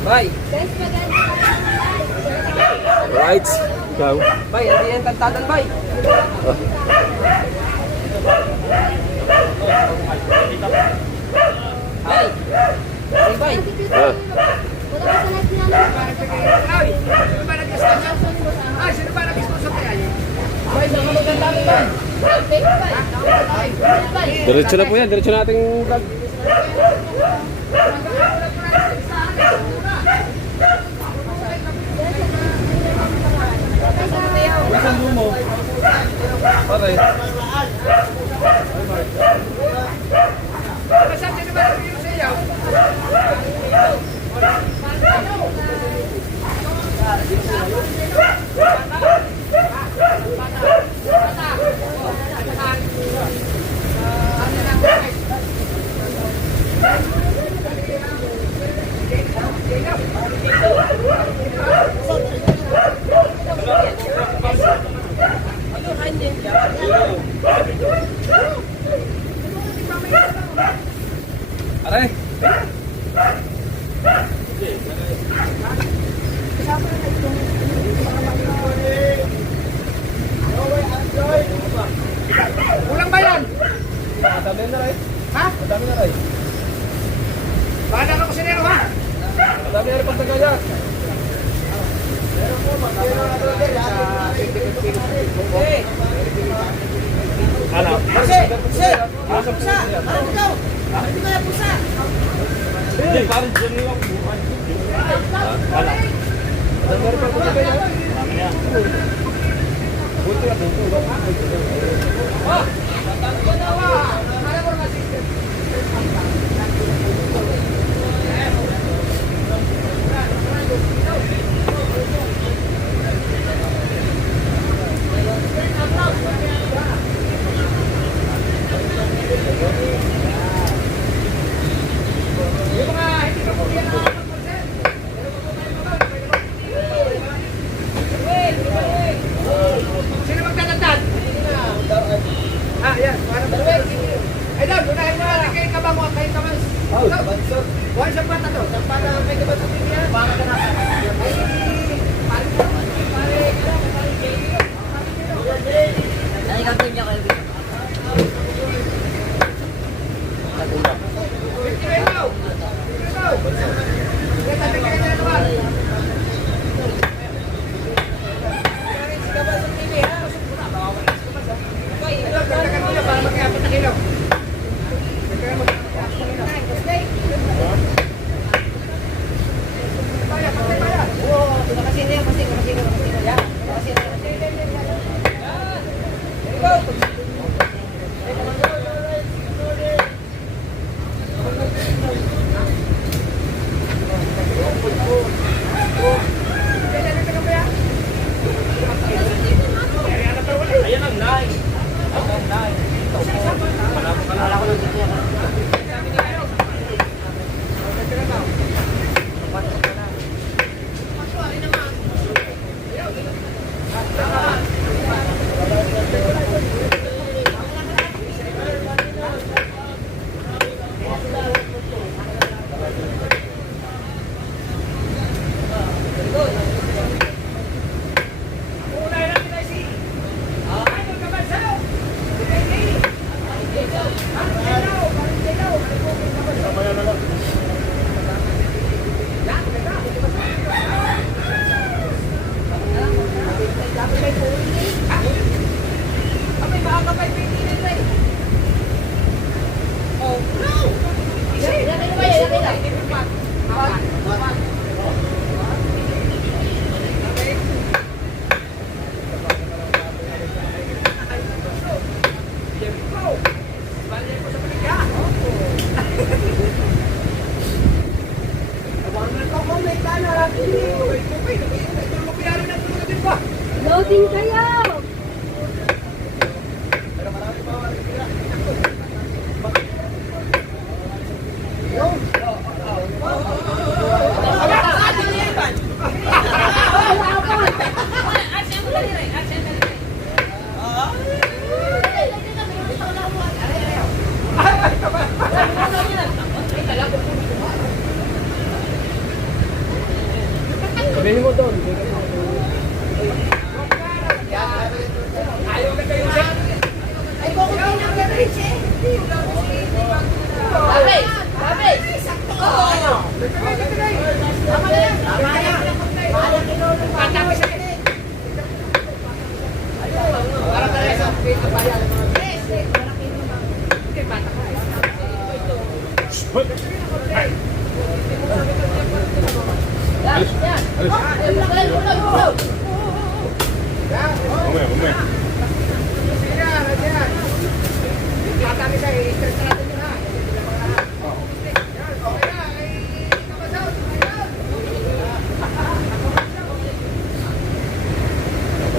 Bay. Right. Ikaw. Bay, hindi yan tantadan, bay. Oh. Bay. Bay, bay. Ah. Bay, nakamaganda rin, bay. Diretso na po yan. Diretso na ating vlog. Isang lumo. Pare. Aray. Kulang ba yan? Madami na rin. Ha? Madami na rin. Bahala ka kusinero, ha? Madami na rin pagtagaya. Okay. Ano? Pusa! Pusa! Ano ikaw? Hindi kaya pusa! Hindi, parang dyan lang buwan. Ano? Madami na rin pagtagaya. Madami na. Buto na, buto. Oh! Tatalo ko na, wa! Alam mo na system. Yung mga hindi na po yan ang sino magtatantad? Ah, yan. Ay, Dog, unahin mo natin kay Kabang mo. Kay Kabang. Buwan sa pata to. Sa pata kay Kabang sa pinya. Baka ka na. Ay, kapin niya kayo. Ayan ang line. Ang line. Panalo ko lang dito. Loading kayo! Ayaw na kayo siya. Ay, kung hindi na ka rin siya. Babe! Sakto ka! Tama na yan! Tama na yan! Parang kinulong ka. Patapos siya. Para tayo sa bayan. Hindi, bata ka. Yan! Yan! Ulog! Mamaya, mamaya. Sige na, nandiyan. Patapos siya, i-stress na natin yun ha. Okay na, ay kapasaw.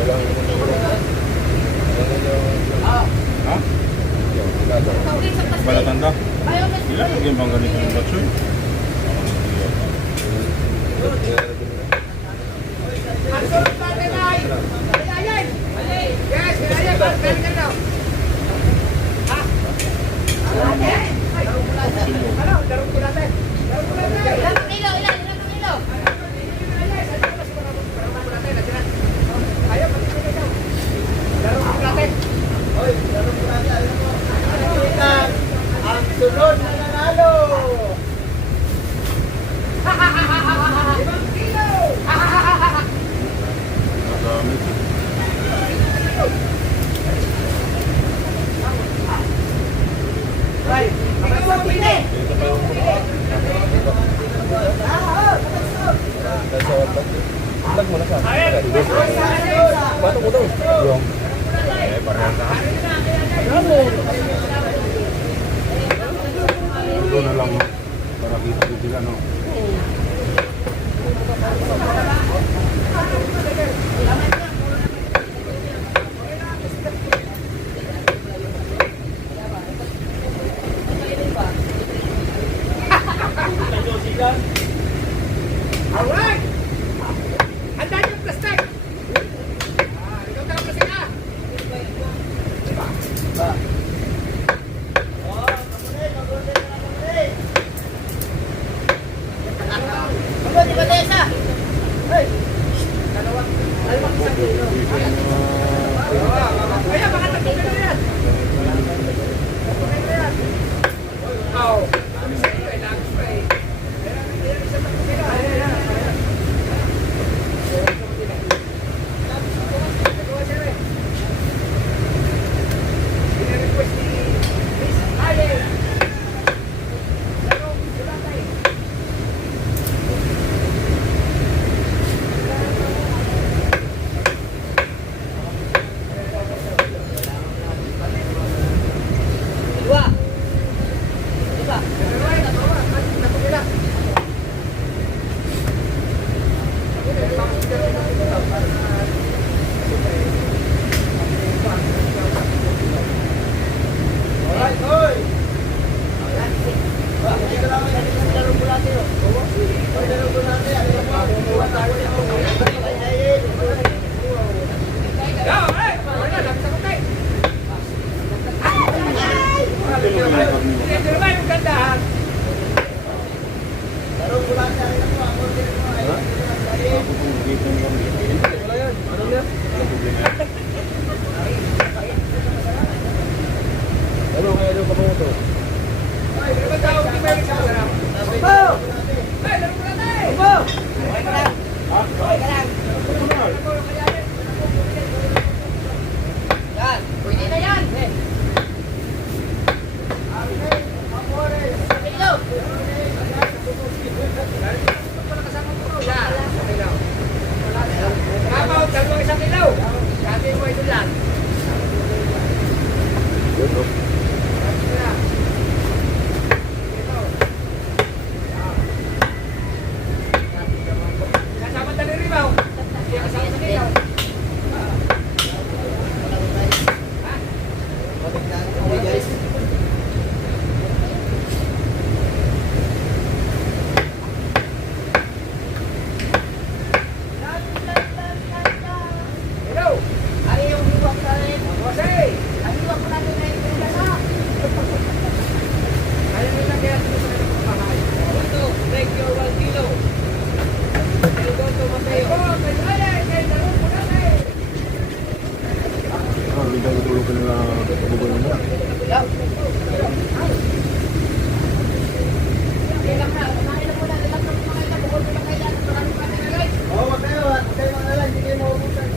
Ayun. Ha? Balatanda? Ilan yung bang ganito yung batso? Ang sunod pa rin ay. Ayay! Yes, ayay. Balik ka daw. Ha? Ano? Darong kulate. Darong kulate. Ilan ang kilo? Ilan ang kilo? Ayay, sa dito kasi darong kulate. Nandiyan na. Ayaw, balik ka daw. Darong kulate. Hoy, darong kulate. Alam mo. Ang sunod na nanalo. 5 kilo. Madami. Right. Ikaw ang pili! Dito pa yung parehas na. Ito na lang para kita sila, no? Alright! Handa niyo yung plastic! Ikaw ka ang plastic ha! Ano, di ba Tessa? Dalawang isang kilo. Kaya baka tatlo na yan! Okay na yan! Ow! Ang sa'yo eh, lagos pa eh. Ayan, isang tatlo kilo. Ayan, ayan, ayan. Request ni Miss Ale. Darong Kulate. Dua. Diba? Yan. Pwede na yan. Kilo. Kapaw, dalawang isang ilaw. Sabi mo ito lang. Kasama tali ribaw. Hindi kasama sa ilaw. ito na kabugulo mo. Oo, wag kayo mga hindi kayo maubusan.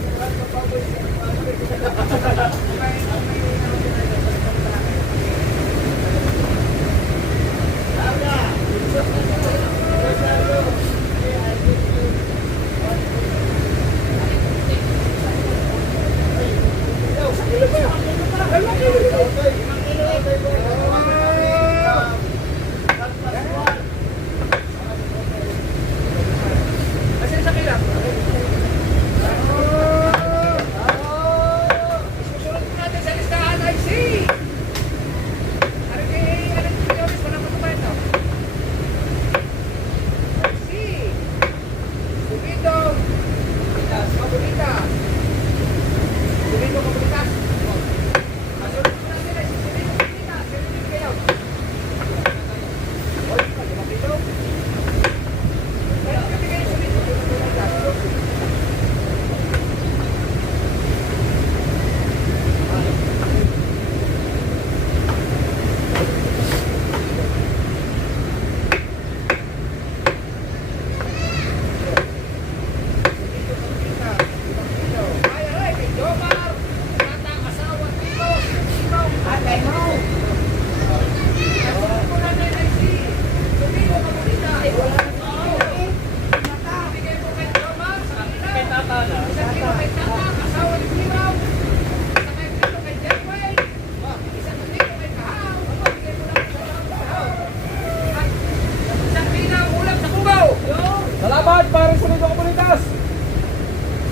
Salamat, parang sunod ako Komunitas!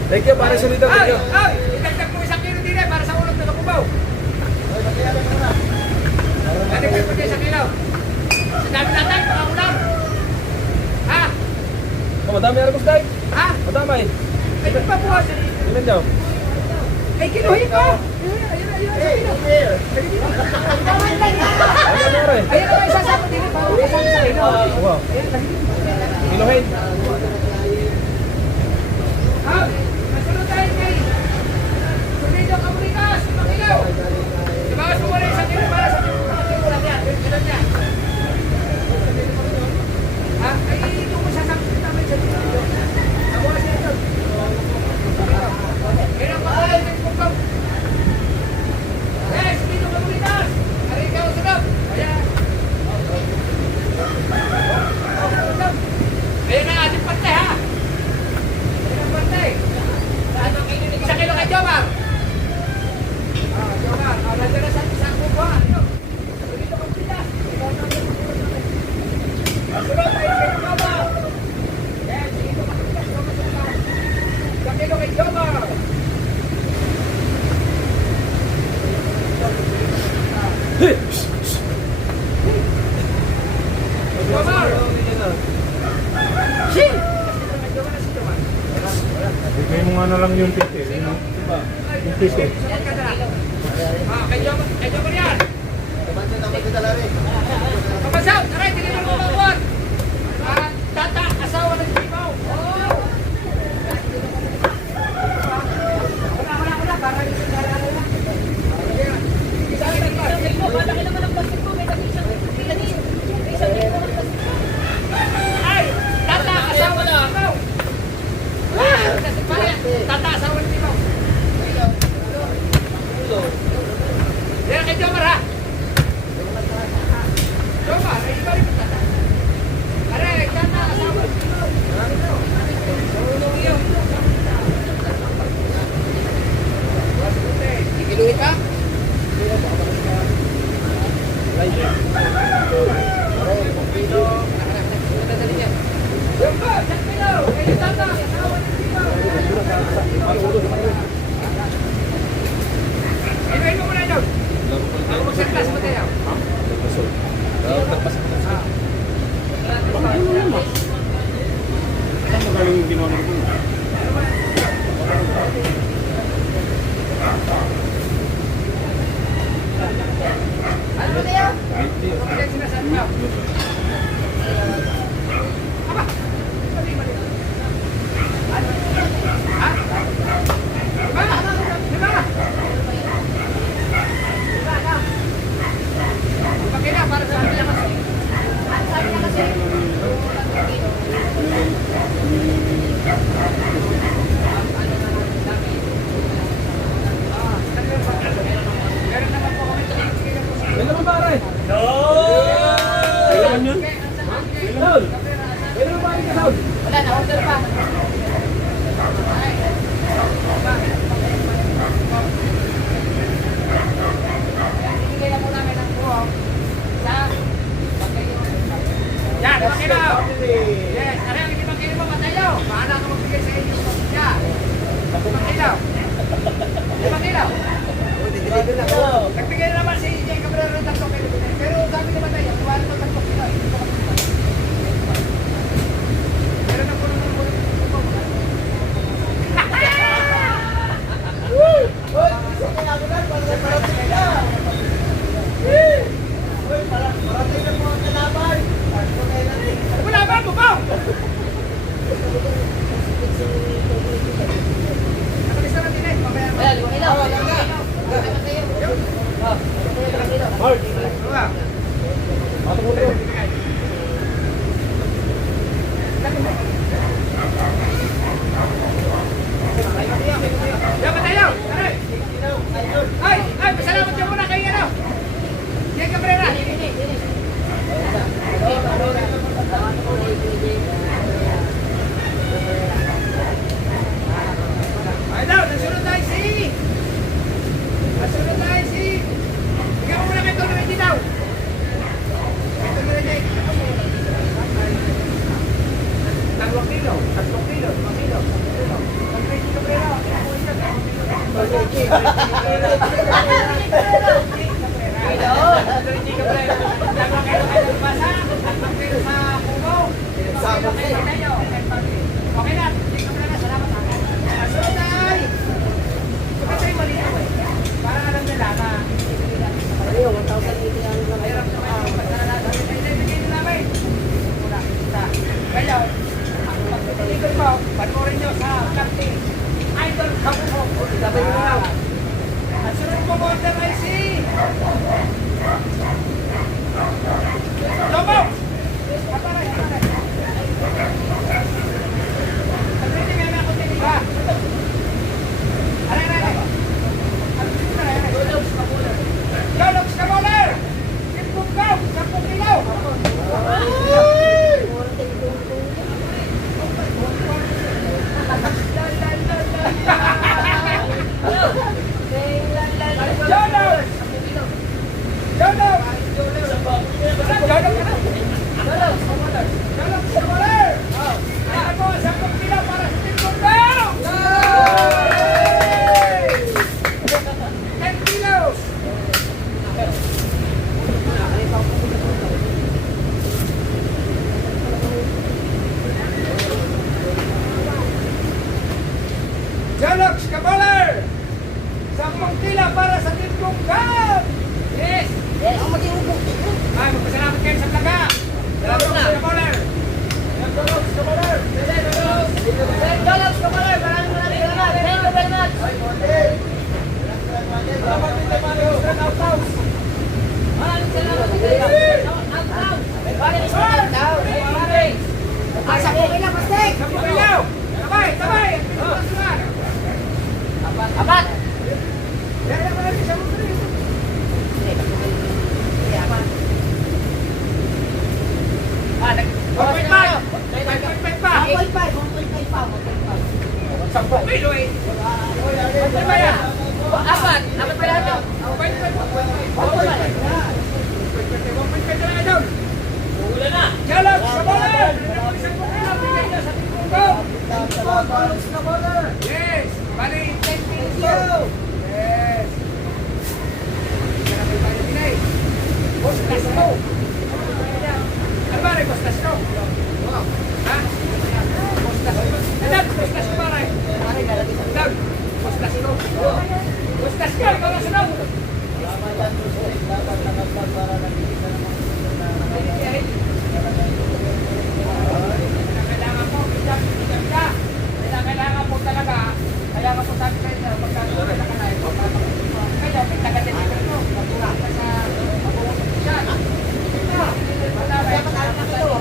Thank you, parang sunod ako. Ay! Itagdag mo 1 kilo din para sa ulog na kapubaw. Dagdag mo din 1 kilo. Sa dami natin, mga ulam. Ha? Oh, madami aragos tayo. Ha? Madami. Ay, ba't pa bukas? Ilan daw? Ay, kinuhin ko! Ano na rin? Ayun ang isasama din. Paulisan sa kilo. Wow. Kilohin. Ha? Nasunod tayo kay Sunito Komunitas, 5 kilo. Dibawas mo muna 1 kilo para sa ulam yan. Ganun yan. Ha? Ay, ito mo sasama namin sa kilo. Nabukas yan doon. Kaya ang pakalan ng pagkaw. Eh, Sunito Komunitas. Ari ikaw sunod. Ayan. Ayan ang ating pantay ha. Ayan ang pantay. 1 kilo kay Jomar. Jomar. Nandiyan na sa isang kubuhan. Sunito Komunitas. Sunod tayo kay Jomar. Ayan, Sunito Komunitas. 1 kilo kay Jomar. Jomar! Sing! Bigay mo nga na lang yung 50. Yung 50. Kay Jomar yan! Kapasaw! Tara, tingin mo mga Tata, asawa ng Jimaw! Wala, para yung sarado na. Isang ay! Tata, asawa ng Jimaw! Tata, asawa ng Jimaw! Yan kay Jomar ha! Jomar, ay iba rin tata. Aray, tata, asawa ng Jimaw! Ikiluhin ka? Jomar, 1 kilo! Kay tata, asawa ng Jimaw! Inuhin mo muna yun! Ako magsalita sa Mateo. Ano galing yung ginawa ng puno? Ano Mateo? Ano yung sinasabi mo? Aba! Sabi mo rin. Ano? Ha? Diba? Diba? Order pa. Bibigay na po namin ng buhok sa Yan, 5 kilo. Yes, ano yung 5 kilo mo, Matayo? Paano ako magbigay sa inyo? Yan. 5 kilo. 5 kilo. Nagbigay na naman si EJ Cabrera ng 3 kilo. Pero sabi ni Matayo, kuha naman 3 kilo. Hindi ko makikita. Pero na po naman po. Wala ba mo ba? Nakabisa natin eh. Mamaya. Ayan, 5 kilo. Mark, Wala. patong mo bro. Yan, Matayo! Aray! Ay, pasalamat ka muna kay ano? Yan, Cabrera! Ay daw, nasunod tayo si... Nasunod tayo si... Bigyan mo muna kay Tony Wendy daw. Kay Tony Wendy. 2 kilo, 3 kilo, 5 kilo, 5 kilo. Ang Cabrera, okay na, salamat ha. Sunod ay! Maganda yung malinaw eh. Para alam nila na mahirap naman yung pagkaranasan. Ibigay nila namin. Muna, isa. Ngayon, ang pagtitiligod mo, panoorin nyo sa Captain Idol Kabuho. At sunod mo order ay si Lobo! Kaparay, kaparay. Pag-ready nga na ako din iba. Aray, aray, aray. Jologs Kaboler! Kimpugkaw! 10 kilo! Jologs! Jologs! Jologs Kaboler! Ayan mo, 10 kilo para sa Kimpugkaw! 10 kilos! Jologs Kaboler! 10 kilo para sa Kimpugkaw! Yes! Yes, ang mag-iubo. Ay, magpasalamat kayo sa plaga! Jologs Kaboler! Jologs Kaboler! Jologs Kaboler, maraming salamat. Thank you very much. Maraming salamat. Asa po kailan, Pastek? 10 kilo! Tabay! Tabay! Apat. Yan ang marami sa mga rin. Ah, 1.5 pa! 1.5 pa. 10 kilo eh! Ano ba yan? Apat pa lahat yun. 1.5 talaga doon! Jologs Kaboler! Isang kilo, bigay na sa Kimpugkaw! Yes! Bali, 10 kilo! Yes! Hindi na kayo tayo pinay. Boss Castro! Ano ba rin, Boss Castro? Ha? Boss Castro! Adan, Boss Castro ba rin? Adan, Boss Castro! Boss Castro, ikaw na sunod! Kailangan mo, bida. Kailangan mo talaga. Kaya nga po sabi kayo, pagkakaroon na ka na ito, kaya may taga-deliver mo. Natura ka sa mabuhong siya. Wala, kaya matalo na kayo.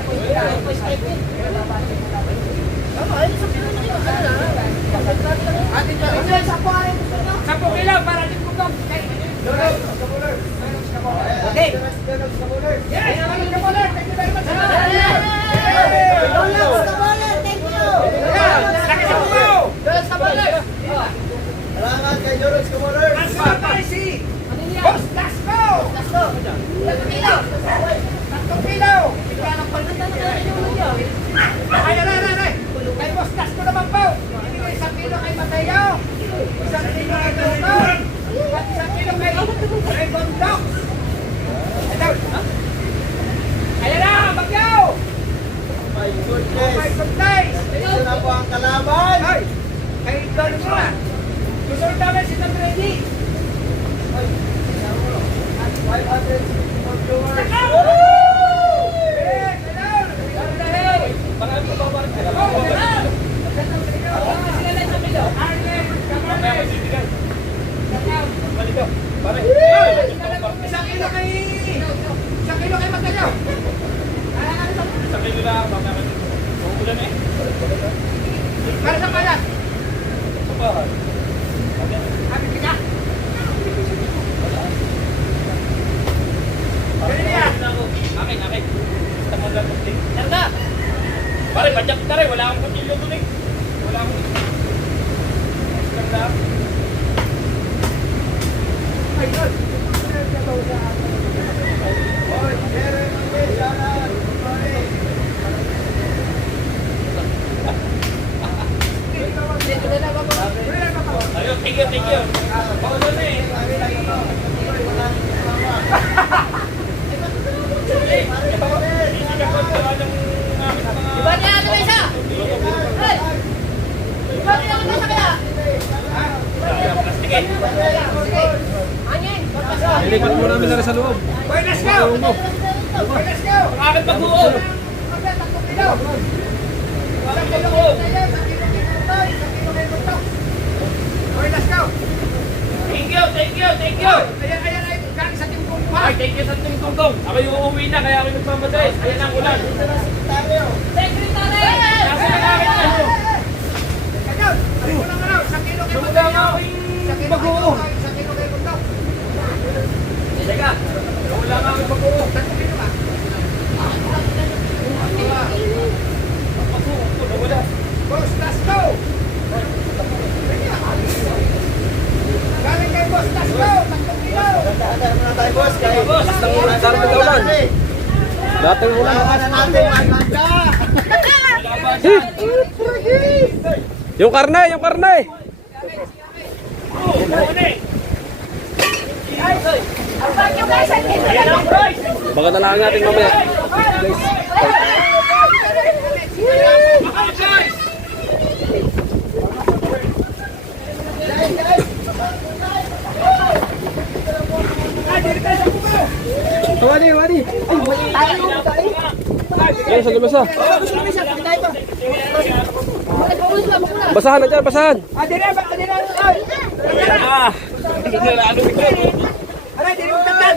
ang kalaban. Ay! Kay Don mo! Susunod namin si Don Freddy! 500 followers. Marami pa ba? Isang kilo kay Magdalyo! Isang kilo lang, mamaya. Uulan eh. Para sa kalat! Sa bahay. Happy ka! Ganun yan! Akin. Tama lang po. Tanda! Pare, badyak kita rin. Wala akong kutilyo doon eh. Wala akong... Tanda. Ayun! Oy, Jerry Mangel, shoutout. Oy. Ayun, thank you. Paulan eh. Hindi ka kontra ng aming mga... Iba niya ano ba isa? Hey! Iba niya ano sa kaya? Plastic eh. Sige! Angin! Ilipat mo namin na sa loob. Boy, let's go! Boy, let's go! Ang aking pag-uog. Boy, let's go! Thank you. Ayan, ay, galing sa Team Kung Ay, thank you sa Ting Tungtong. Ako yung uuwi na, kaya ako nagmamadali. Ayan ang ulan. Tayo. Secretary! Nasa na namin ano? Ganyan! Ano mo lang ano? Isang kilo kay Sumuda nga Magdalyo. aking pag-uog. Isang kilo kay Magdalyo. Teka, wala nga aking pag-uog. Tatlo kilo ba? Pag-uog ko, nawala. Boss, let's go! Galing kay Boss, let's go! Tatlong kilo! Dahan-dahan muna tayo, boss. Kaya Boss, ulan sarap ng ulan. Dating ulan. Laban na natin, maganda. Yung karne. Baka na lang natin mamaya. Wadi. Ay, sa lumasa. Basahan na dyan, basahan. Ah, Aray, di mo tatan!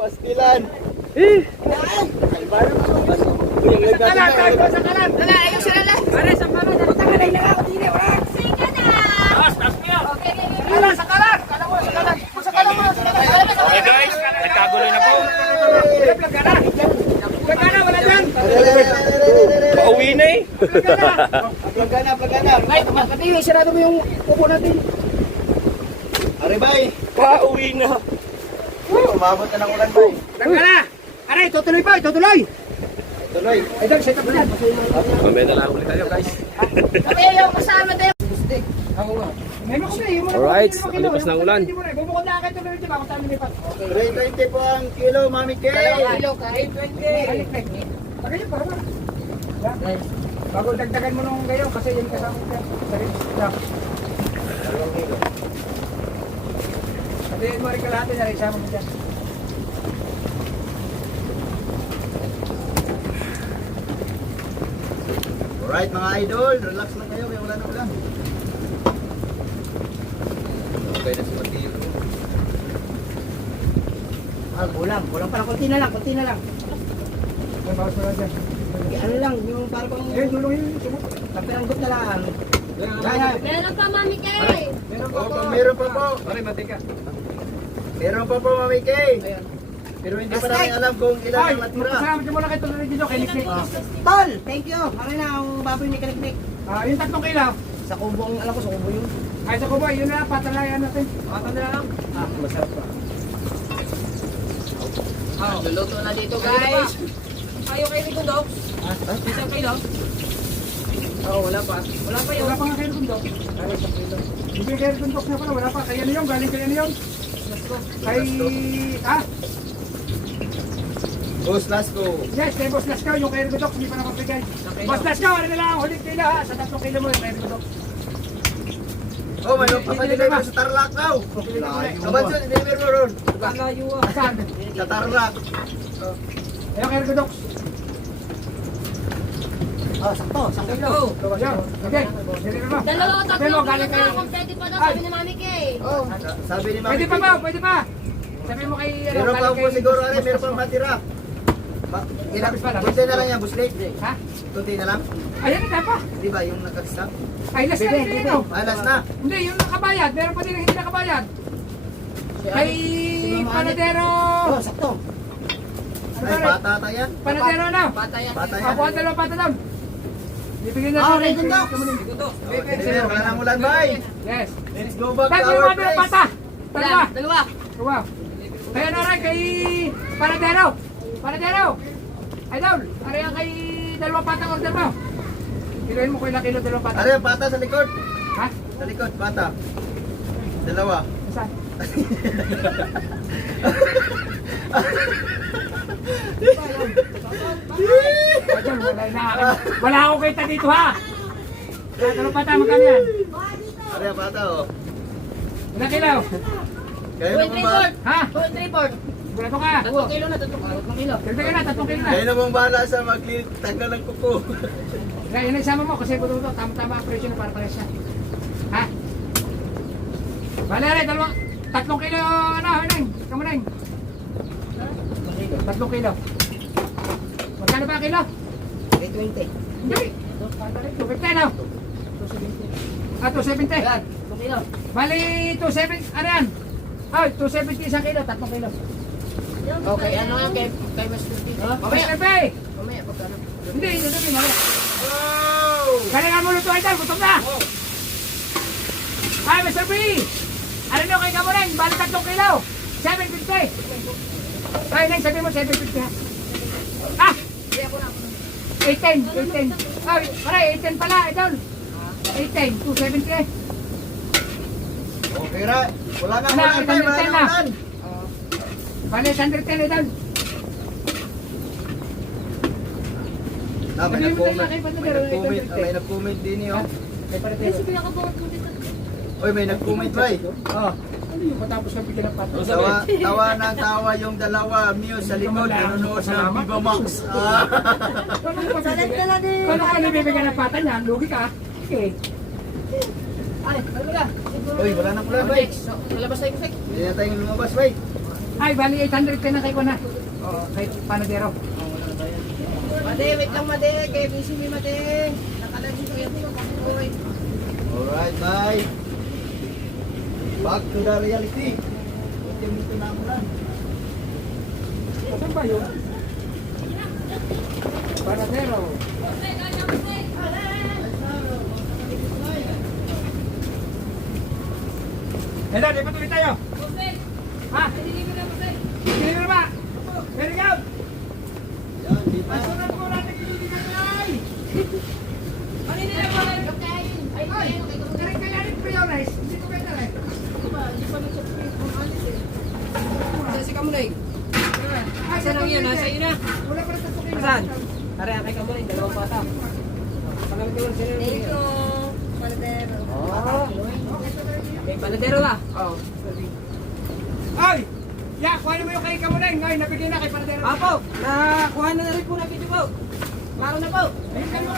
Paskilan. Sa kanan! Dala, ayun sila na! Aray, sa kanan! Tagalay na ako din eh! Taas niya. Kanan, sa kanan! Kanan mo, sa kanan! Sa kanan mo! Sa kanan! Okay guys, nagkagulo na po. Plagana, wala dyan! Pauwi na eh. Plagana. Ay, pati, sirado mo yung upo natin. Aribay. Pauwi na. Umabot na ng ulan, bay. Plagana! Aray, tutuloy pa, tutuloy! Tuloy. Ay, dog, set up na yan. mamaya na lang ulit tayo, guys. Kami yung kasama tayo. Ako nga. May mo kasi, yung Alright, lipas ng ulan. Bubukod na kayo tuloy, di ba? Kung saan nilipat. 320 po ang kilo, Mami Kay. Kilo ka, 820. Tagay para ba? Bago dagdagan mo nung gayo kasi yung kasama ko yan. Sarili. Sabihin mo rin kalahati na rin sama mo dyan. Alright mga idol, relax lang kayo, kaya wala na ulan. Okay na si Mateo. Kulang pala, konti na lang. May bawas mo lang dyan. Ano lang, yung parang dulong yun. Kapiranggot na lang. Kaya. Meron pa, Mami Kay. Meron pa po. Pare, matika. Meron pa po, Mami Kay. Ayan. Pero hindi pa namin alam kung ilan Ay, ang natira. magpasalamat ka muna kay Tuloy dito, kay Niknik. Tol, thank you. Mara na ang baboy ni Kaniknik. Yung 3 kilo. Sa kubong, alam ko sa kubo yun. Ay, sa kubo, yun na, patalayan natin. Patalayan na lang. Masarap pa. Luluto na dito, guys. Ayaw kayo ni Kundok. Isang kilo. Oo, wala pa. Wala pa yun. Wala pa nga kayo kundok. Hindi kayo kundok na pala, wala pa. Kaya na yun, galing kaya na yun. Kay, Boss Lasco. Yes, kay Boss Lascaw, yung kay Ergodox, hindi pa napagbigay. Boss Lascaw, ano na lang ang huling kilo ha? Sa 3 kilo mo yung kay Ergodox. Oh, may papadeliver sa Tarlac daw. Kaban siya, deliver mo ron. Layo ah. Saan? Sa Tarlac. Ayun kay Ergodox. Oh, sakto, sakto. Yan, okay. Deliver mo. Dalawa o Sabi mo, tatlo galing kay... kompleto pa daw, sabi ni Mami Kay. Oh, sabi ni Mami. Pwede pa ba? Pwede pa. Sabi mo kay... Meron pa po siguro, meron pa matira. Ilang, kunti na lang yan, Boss Lake. Ha? Kunti na lang. Ayan na pa. Di ba, yung nakastop? Ay, last na rin yun. Alas na. Hindi, yung nakabayad. Meron pa din yung hindi nakabayad. Kay Panadero. Oh, sakto. Ay, bata ta yan. Panadero na. Bata yan. Bata yan. Ako ang dalawang pata doon. Ibigay na Oh, natin. Ergodox. Oh, deliver, wala nang ulan, bye. Yes. Let's go back to Dahil yung our mga dalawang place. pata. Dalawa. Dalawa. Dalawa. Kaya na rin kay Panadero. Panadero. Idol. Ano yan kay dalawang patang order mo? Kiloin mo ko ilang kilo dalawang pata. Ano yung bata sa likod? Ha? Sa likod, bata. Dalawa. Saan? Idol, wala akong kita dito ha. Kaya dalawang pata, magkano yan? Ano yung bata, oh. Ilang kilo? Kayo na pong bahala. Ha? 2-3-4. Burato ka. 3 kilo na, 3 kilo. Dagdagan na, 3 kilo na. Kayo na pong bahala sa magtanggal ng kuko. Kaya yun ang isama mo kasi buto tama-tama ang presyo na para pares siya. Ha? Bale rin, 3 kilo ano, Neng? Kamu Neng? 3 kilo. Magkano ba kilo? 320. Hindi. 250 no? Ah, 270. Yan, 2 kilo. Bali, 270, ano yan? Ay, 270 isang kilo, 3 kilo. Okay, ano yan kay Mr. P? Mamaya. Mr. P! Mamaya, pagkano? Hindi, hindi, mamaya. Wow! Galingan mo luto, idol, gutom na! Ay, Mr. P! Ano nyo kay Kamureng? Bali 3 kilo! 750! Ay, Neng, sabi mo 750 ha? Ah! 18! Ay, pare, 18 pala, idol! 18, 270. Okay, ra. Wala na Ano, ulan, tayo. Wala 110 na na. ulan. Bali, 110, idol. Ah, may Sabihin mo tayo nag-comment. kay Panadero, May nag-comment. ito, May nag-comment din eh, oh. Ay, pare, Kasi pinakabuhat mo dito. Oy, may nag-comment ba eh. Oh, ano yung matapos ka bigyan ng pato? Tawa ng tawa yung dalawa, Muse sa likod, nanonood ng Viva Max. Ah. Salat ka na din. Kung ano bibigyan ng pata niya, lugi ka. Okay. Ay, ano ba? Oy, wala nang ulan, bay. So, lalabas tayo kusik. Hindi na tayong lumabas, bay. Ay, bali 810 na kay ko na. Oo, kay Panadero. Mate, wait lang mate. Kaya busy ni mate. Nakalagin ko yan. Oy. Alright, bye. Back to the reality. Yung dito na ulan. Saan ba yun? Panadero. Edo, di pa tuloy tayo. Ha? Deliver ba? Very good. Yan, di pa. Masunod po natin kaibigan ay. Ano nila ba? Ay, kaya rin prioritize. Hindi ko kayo tayo. Kasi ka muna eh. Ay, Saan lang yan? Nasa iyo na. Wala pa rin sa tukin. Saan? Tara, kay ka muna eh. Dalawang bata. Pagkakit ko lang sila. Thank you. Panadero. Kay Panadero na. Oo. Ay! Ya, kuhanin mo yung kay Kamuneng. Ay, nabigay na kay Panadero. Apo, nakuha na rin po na video po. Maro na po. Ayun ka mo.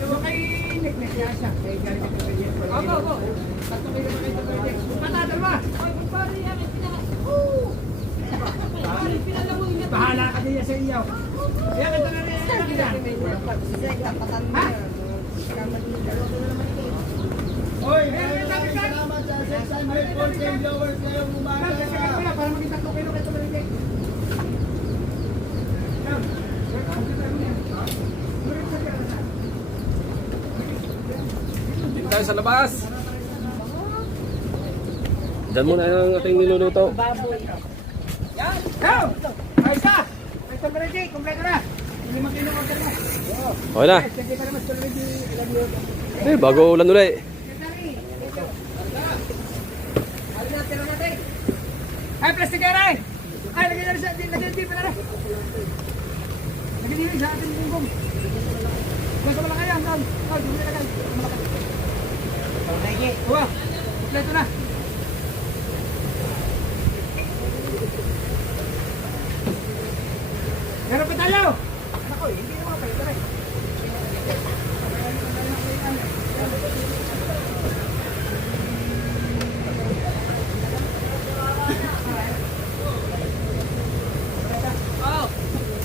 Yung kay Nick, yan siya. Kay galing ka kay Nick. Opo, opo. Tatlo kayo na kayo sa Nick. Patadal ba? Ay, pagpari yan. Bahala ka din sa iyo. Yan, ito na rin. Ha? Oy, meron na kami kan. Salamat sa 614 viewers ngayong umaga. Para maging 3 kilo kayo sa Nick. Dito tayo sa labas. Diyan muna ang ating niluluto. Go! Ayos na! Ito ka ready, kompleto na. 5 kilo order mo. Okay na. Sige pa naman, ready. Ilan yun? Eh, bago ulan ulit. Ay, plastic ka rin! Ay, lagyan na rin sa atin. Lagyan din pala na. Lagyan din sa ating bunggong. Basta malaki yan. Down. Oh, di mo nilagay. Malaki. Pangay. Uwa. Kompleto na. Meron pa tayo. Ako, hindi naman kayo. Tara. Oh,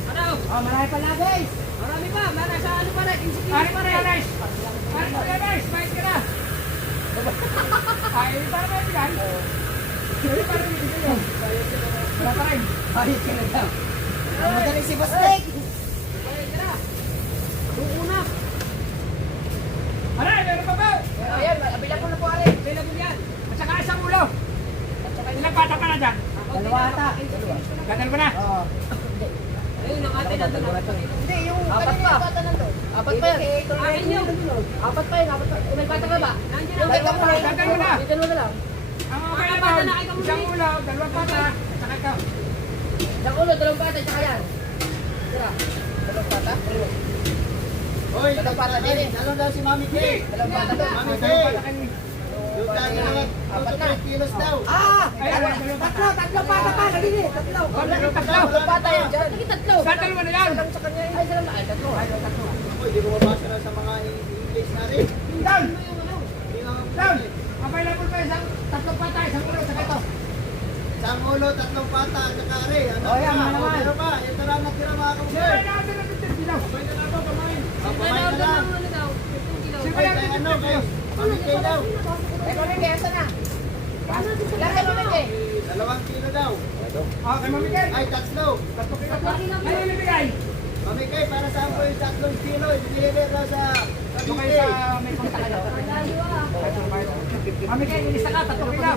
ano? Oh, marami pala guys. Marami pa. Nasa ano pa rin? Insecure Ay, pa rin. guys. Ay, guys. Bait ka na. Ay, para ba yan? Ay, para ba yan? Wala pa rin. Ayos ka na daw. Ang magaling si Bastek. Una. Aray, meron pa ba? Ayan, abilang ko na po arin. Available yan. At saka isang ulo. Ilang bata pa na dyan? Dalawa ata. Gadal ko na. Oo. Ayun, ang atin nandun. Hindi, yung Apat pa. Bata nandun. Apat pa yan. Akin yun. Apat pa yun. Apat pa. May bata ka ba? Nandiyan ang Dadal mo na. Gadal ko na. Dito mo na lang. Ang okay Mga na bata doon. na, ikaw muna. Isang ulo, dalawang bata. At saka ikaw. Isang ulo, dalawang bata, tsaka yan. Tira. Dalawang bata? Hoy, Dalawang bata din eh. dalawang daw si Mami Kay. Dalawang bata doon. Mami Kay. Yung dalawang Apat na. kilos daw. Ah! Ay, dalawang bata. Tatlo bata pa. Lagi tatlo. Dalawang tatlo. Dalawang bata yan dyan. Sige, tatlo. Sa dalawa na yan. Sa kanya yun. Ay, dalawang. Ay, tatlo. Ako, hindi ko mabasa na sa mga English natin. Down! Down! Available pa isang tatlong pata, isang ulo, saka ito. Isang ulo, tatlong pata, at saka ari. Ano Oh, yan, mga naman. Meron pa, ito lang natira mga kamusoy. Siyempre na natin ang 50 daw. Pwede na ito, pamain. Pamain na lang. Siyempre na natin ang 50 daw. Mami Kay daw. Ay, kami kaya saan na? Ilan ka naman eh? 2 kilo daw. Ah, kay Mami Kay. Ay, tatlo. Tatlo kilo pa. Ano yung bibigay? Mami Kay, para saan po yung 3 kilo? I-deliver daw sa Cavite. May punta ka daw. Mami Kay, ilista ka, 3 kilo.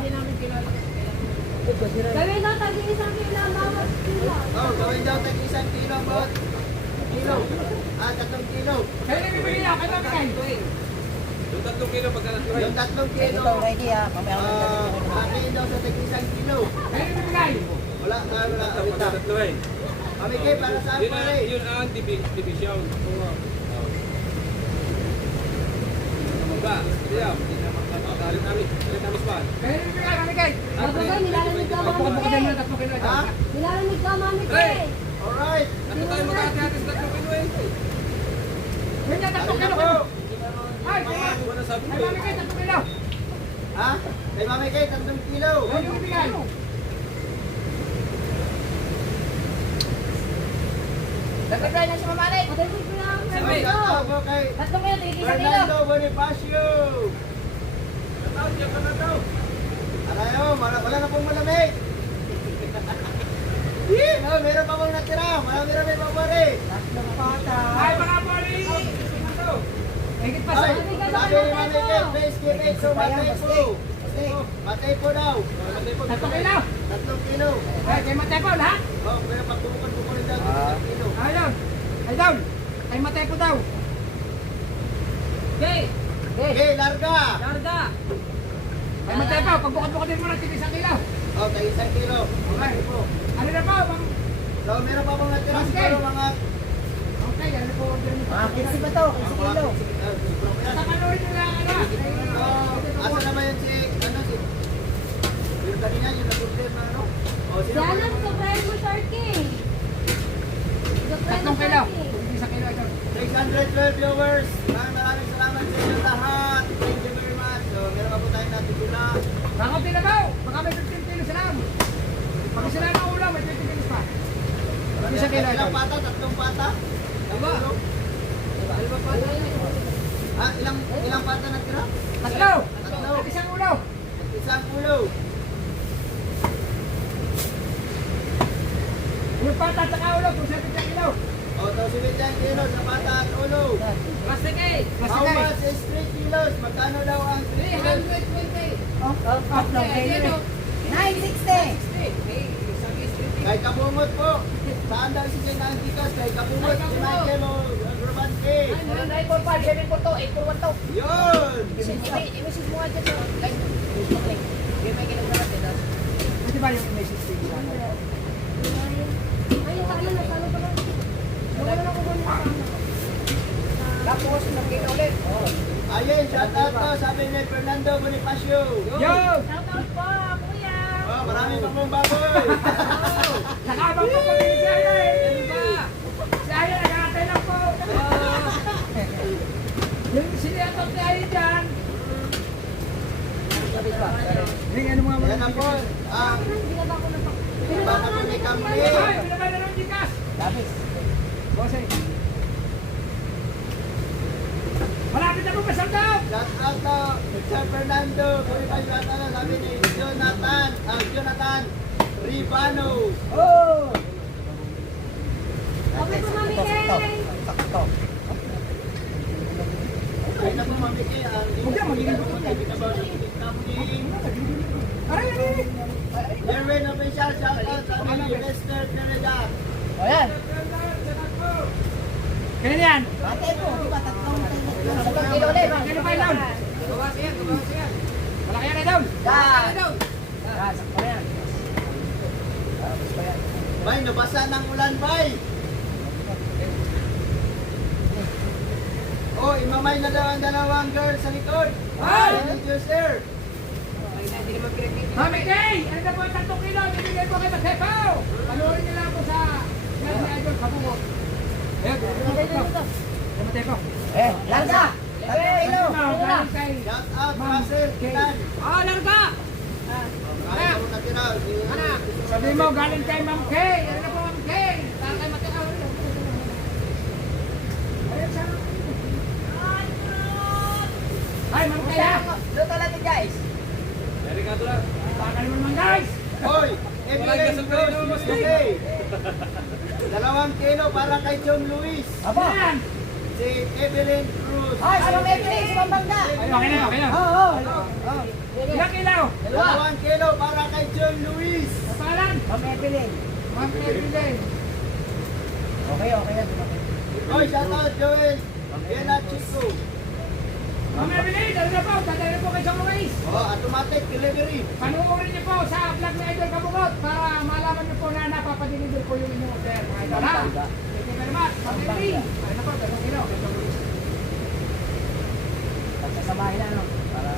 Gawin daw, tagi isang kilo, bawat kilo. Oh, gawin daw tag 1 kilo ang bawat kilo. Ah, 3 kilo. Kaya na bibili niya, kaya Mami Kay. Yung 3 kilo pagka Yung 3 kilo. Ito, ready ah. Mamaya ako Akin daw sa tag 1 kilo. Kaya na bibigay. Wala, wala. tatlo eh. Mami Kay, para saan Yun pa ang, rin? yun ang division. Ba, diyan. Galit namin pa. Kaya na bibigay, Mami Kay. Bago ba, nilalamig ka, Ako Mami mo ka dyan Kay. ng 3 kilo. Ha? Nilalamig ka, Mami Kay. Alright. Ano tayo mag-ati-ati sa 3 kilo eh? Ganyan, 3 kilo. Ay, kaya. Wala sabi Ay, ko Mami eh. Kay, 3 kilo. Ha? Kay Mami Kay, 3 kilo. Kaya na bibigay. Nagkagay na si Mama Aray. Patay ko lang. Ay, tatawag ko kay Tatlong kilo, tigil isang kilo. Fernando Bonifacio. Tatawag niya ka na daw. Arayo, wala na pong malamig. No, meron pa pong natira. Marami pa pa rin. tatlong bata. Ay, mga pari! Higit pa Ay, sabi ni Mami Kay, please give it so matay po. Matay po daw. 3 kilo. 3 kilo. Ay, kay matay po lahat? Oo, pero pagtubukan po rin daw. 3 kilo. Ayun. Ay, down. Kay matay po daw. Okay. Okay, larga. Larga. Kay matay po, pagbukat-bukat din mo ng 1 kilo. Okay, 1 kilo. Okay po. Ano na po? So, meron pa pong natira siguro mga... Okay, ano po order niyo? Mga 15 ba to? 15 kilo. Sa kalorin nyo lang, ano? Asa naman yun si... Ano si... Yung kanina, yung nag-order na ano? O, sino Yan po? ang sobrang mo, Turkey. Sobrang 3 kilo. Turkey. Hindi 1 kilo ito. 612 viewers. Maraming salamat sa inyo lahat. Thank you very much. So, meron pa po tayong natitula. Nakapin na daw. Baka may 15 kilo sila. Pag sila ng ulam, may 20 kilos pa. Isang kilo ito. Ilang pata? 3 pata? Diba? Dalawang bata yun eh. Ah, ilang pata natira? 3. At isang ulo. Isang ulo. Yung pata at saka ulo, kung 70 kilo. O, to 70 kilo sa pata at ulo. Plastic eh. How much is 3 kilos? Magkano daw ang 3 kilos? 320. Oh, tatlong Okay, kilo. ano? 960. Kay Kapumot po. Saan daw si Jen Antikas? Kay Kapumot. Si Michael o Urban K. 945, 742, 841 Yun! I-message mo nga dyan sa line. Okay. May may kilang naman din. Pwede ba yung message ko? Ayun, sa ano, nasa ano pala. Wala na ako muna. Tapos, isang kilo ulit. Ayun, shout out to, sabi ni Fernando Bonifacio. Yo! Shoutout po, kuya. Oh, marami pa pong baboy. Nakabang po kami ni Saya eh. Ano ba? Saya, nakakatay lang po. Yung siniyatot ni Ayin dyan. Yan na po, ang Binaba ko na pa. bata po ni Kamli. Ay, binabay na ng Gcash. Labis. Bossing. Malapit na po ba sold out? Shout out to Sir Fernando Bonifacio. At ano, sabi ni Jonathan Ribano. Oh! Okay po, Mami Kay. Sakto. Ay na po mamiki ang magiging binabaw ng Kamli. Erwin Official, shout out sabi ni Lester Trinidad. O yan. Kailan yan? Bate po. Di ba tatlong Isang kilo ulit. Kailan pa yun? Bawas yan, bawas yan. Malaki yan, Edom. Yan. Edom. Yan, sakto yan. Tapos pa yan. Bay, nabasa ng ulan, bay. Oh, imamay na daw ang dalawang girl sa likod. Ay! Thank you, sir. Mami Kay, ano na po ang 3 kilo? Bibigay po kay Magsepaw. Panuorin niyo lang po sa yan si Idol Kabungot. Ayan, Mateko. Lansa! Ilo! Galing kay... Shout out, Russell Kilan. Ah, larga! Kaya mo natira. Anak, sabi mo galing kay Ma'am Kay. Ano na po Ma'am Kay? Saan kay Mateko? Ayun siya. Ay, Ma'am Kay ha? Luto natin guys. Baka naman guys! Hoy, Evelyn Cruz, okay. 2 kilo para kay John Luis. Aba! Yan! Si Evelyn Cruz. Ay, sa mga Evelyn, sa mga bangga. Ay, okay na, okay na. Oo. Ilang kilo? 2 kilo para kay John Luis. Kapalan? Ma'am Evelyn. Ma'am Evelyn. Okay, okay yan. Hoy, shout out Joel. Bella Chico. Ma'am Evelyn, ano na po? Dadali po kay John Luis. Oh, automatic delivery. Panuorin niyo po sa vlog ni Idol Kabungot para malaman niyo po na napapadeliver po yung inyong order. Mga idol ha? Thank you very much. Ma'am Evelyn. Ano na po? 2 kilo. Kay John Luis. Pagsasamahin na, ano? Para...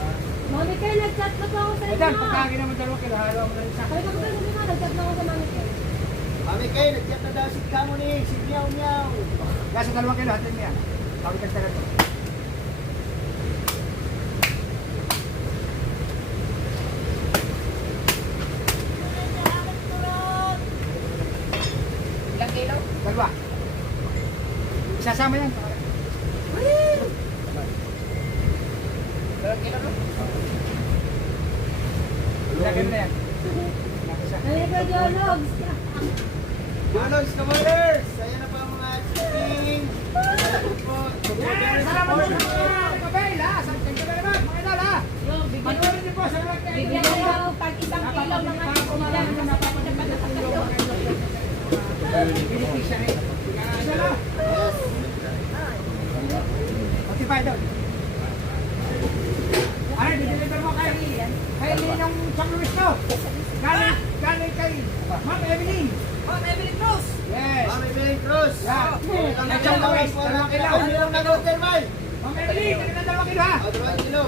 Mami Kay, nag-chat na po ako sa Idol, inyo. pagkagin naman 2 kilo, halo mo na rin sa Sabi ko ba na nag-chat na ako sa Mami Kay. Mami Kay, nag-chat na daw si Kamuni, si Miao Miao. Kaya sa 2 kilo, hatin mo yan. Sabi ka sa ito. Ilang kilo? 2. Isasama yan. 2 kilo no? Ilang kilo na yan? Mami Kay, Jologs. Jonogs Kamalers. Ayan na po ang mga chipping. Salamat po. Yan! Salamat po sa mga kabel ha! Thank you very much mga idol ha! Panuorin niyo po sa vlog ni Idol Bigyan ko Kabungot. daw pag isang kilo ng ating kulang na napapadyapan na tayo. Pinipisa rin. Isa na. Okay pa ito. Ay, dideliver mo kay Ninong San Luis no? Galing kay Ma'am Evelyn. Ma'am Evelyn Cruz. Yes. Mami Evelyn Cruz. Yeah. Ang Kay John Luis, 2 kilo. Ay, meron na order, bay. Ma'am Evelyn, kanina 2 kilo ha? Oh, 2 kilo.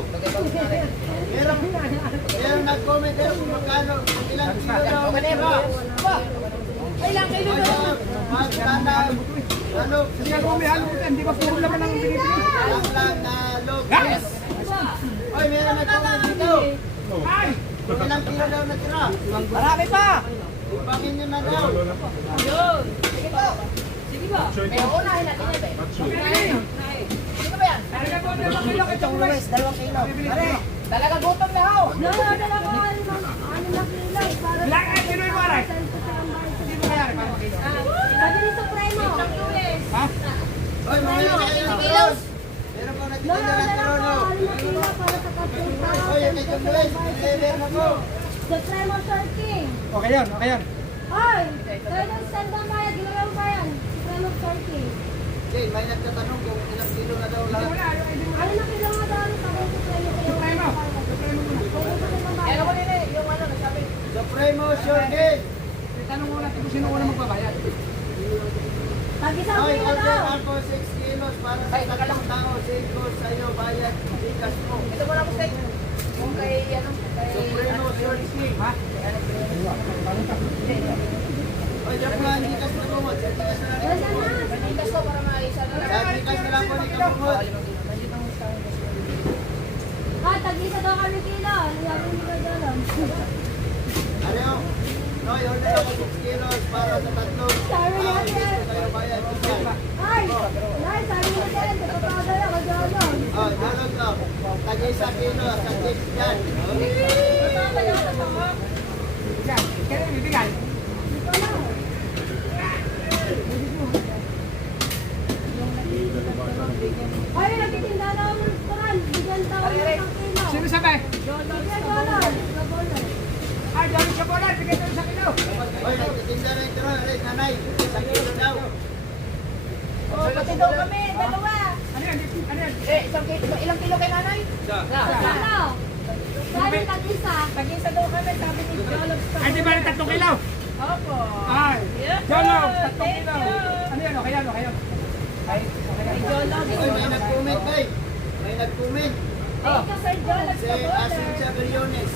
Meron nag-comment kayo kung magkano, kung ilang kilo daw natira. Ilang kilo Hoy, magkana, ano, Hindi ako may halutan, di ba puro laman ang binibili? lang na log. Guys! Hoy, meron nag-comment dito. Ay! Kung ilang kilo daw natira. Marami pa! Ibangin nyo na daw. Sige ba? Pero unahin natin ito eh. Ma'am Evelyn! Sino ba yan? Talaga po 2 kilo kay John Luis. 2 kilo. Pare, talaga gutom na ho! Dala ko ano na kilo. Para Ilang kilo yung waray? saan ko sa lamay. Hindi mo kaya para makilo. Sabi ni Supremo. Ha? Hoy, mga ilang kilos. Meron po nagtitinda ng Dala ko trono. ano na kilo para sa kapunta. Hoy, yung kay John Luis, deliver na po. Supremo Sir King. Okay yan, okay yan. Ay! Kaya nang send ang bayad, ginagawa ang bayad. Supremo Sir King. Okay, may nagtatanong kung ilang kilo na daw Hindi lahat. mo na, yung Ano na kilo nga daw? Sabi ni Supremo. Supremo. Supremo muna. Pwede ko na ang bayad. Yung ano, nagsabi. Supremo, sure din. Itanong mo natin kung sino una magbabayad. Tag-isang Hoy, kilo order daw. ako 6 kilos para sa tatlong tao. 5 sa'yo, bayad. Ikas mo. Ito mo na ko steak. Yung kay, ano, kay... Supremo, Sursi. Ha? Hoy, diyan po ang ikas na bumot. Sa ikas na lang. Yan na. Panitas ko para maisa na lang. Sa ikas na lang po ni Kabumot. Ah, tag-isa daw kami kilo. Ano yung hindi ko dyan? Ano? Hoy, order ako 6 kilos para sa tatlong Sorry, tao. ate. 5 sa'yo, bayad. Ikas. Ay! Ay, sabi mo din. Kapagdala ko dyan. Oh, dalog to. Tag-isa kilo sa tip dyan. Yan. Kaya bibigay. Ay, nagtitinda na ako ng restaurant. Bigyan tao ng isang kilo. Sino sabi? Bigyan ko lang. Ay, dami siya po lang. Bigay tayo sa kilo. Hoy, nagtitinda na ito. Alis, nanay. 1 kilo daw. Oh, pati daw kami, dalawa. Ano yan? Ano yan? Ilang kilo kay nanay? Ano? Sabi tag-isa. Tag-isa daw kami, sabi ni Jolof. Ay, di ba rin 3 kilo? Opo. Ay. Jolo, 3 kilo. Ano yan? Okay yan, okay yan. Ay, okay yan. Hoy, may nag-comment, bay. May nag-comment. Thank you, Sir Jolof. Si Asincha Briones.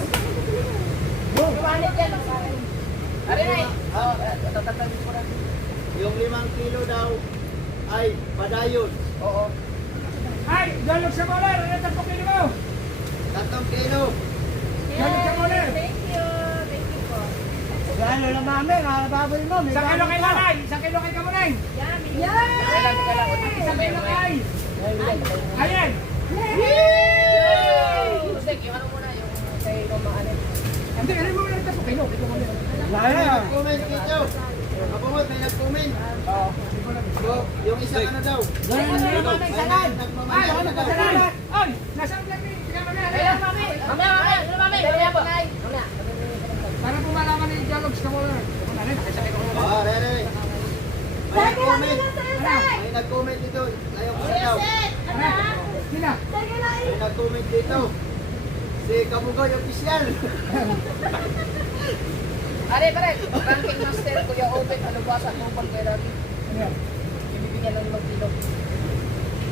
Iwanit yan sa akin. Ari na eh. Ah, Tatatagin ko na. yung 5 kilo daw ay padayon. Oo. Ay, Jolo sa bola. Ano yung 3 kilo mo? 3 kilo. Jolo sa bola. Thank you. Thank you po. Yan, lola mami, baboy mo. May 1 kilo kay nanay. 1 kilo kay kamunay. Yan. Yay! 1 kilo kay. Ayan. Steak, yung ano muna, yung kay Mama Anet. Hindi, ano mo lang 3 kilo? Ito mo lang. May nag-comment dito. Kabumot, may nag-comment. So, yung isang ano daw. May nagmamahal na daw. Ay, nasaan lang ni? Tingnan mo na. Ayan, mami. Mamaya. Mamaya po. Mamaya. Para po malaman ni Dialogues ka muna. Ano na, nakasakay ko muna. Ah, Rere. May Sige lang nag-comment. yun sa'yo, Sek! May nag-comment dito. Ayaw ko na daw. Ano? Sila. Sige lang May nag-comment dito. Si Kabugoy Official. Are, pare. Ranking master, Kuya Obet, alubasa, tupal kay Rami. Ano yan? Ibibigyan ng 5 kilo.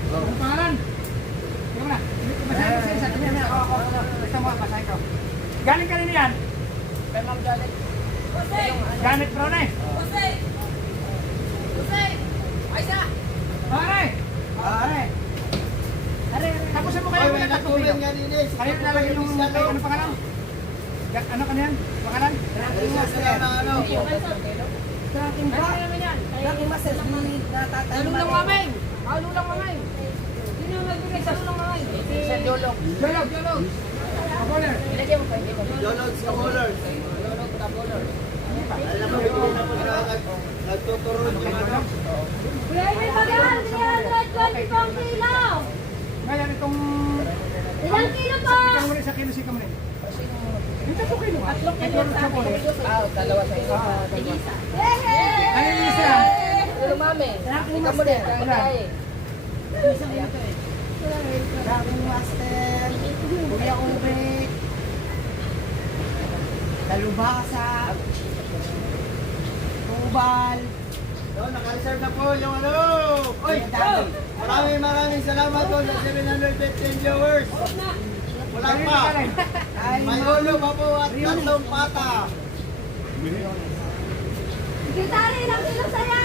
Ano pangalan? Tingnan mo na. Basahin ko sa isa. Tingnan mo na. Ako. Basta mo, basahin ko. Galing ka rin yan. Kay Ma'am Janet. Janet Brown eh. Aisa! Pare. Pare. Tapusin mo Ay, kayo may muna 3 nag-comment kilo. nga din eh. Si Kayo Kabugoy nalagay yung Official daw. ano pangalan? Ano ka yan? Pangalan? Ay, isa sila na ano. Tracking ba? Tracking ba sa natatay? Lulang mamay! Lulang mamay! Sino nagbigay sa lulang mamay? Si Sir Jolok. Jolog. Kaboler. Ilagay mo pa, hindi ko. Jonogs Kabulers. Jolok Tabolo. Alam mo, hindi na po sila nagtuturon yung ano. Kuya, may bagal! 324 kilo! Ngayon itong... Ilang kilo po? Ikaw mo rin sa kilo si Kamunin. Yung 3 kilo. Tatlong May kilo tulog sa sa akin. boler. Dalawa sa iyo. Yay! Ano yung isa? Lulang mami. Ikaw mo din. Kaya Tracking master. Kuya Ube. Dalubasa. Tubal. So, naka-reserve na po yung ano. Oy, maraming salamat po sa 715 viewers. Wala pa. Ay, May ulo pa po at tatlong pata. Gitari, ilang kilo sa'yo?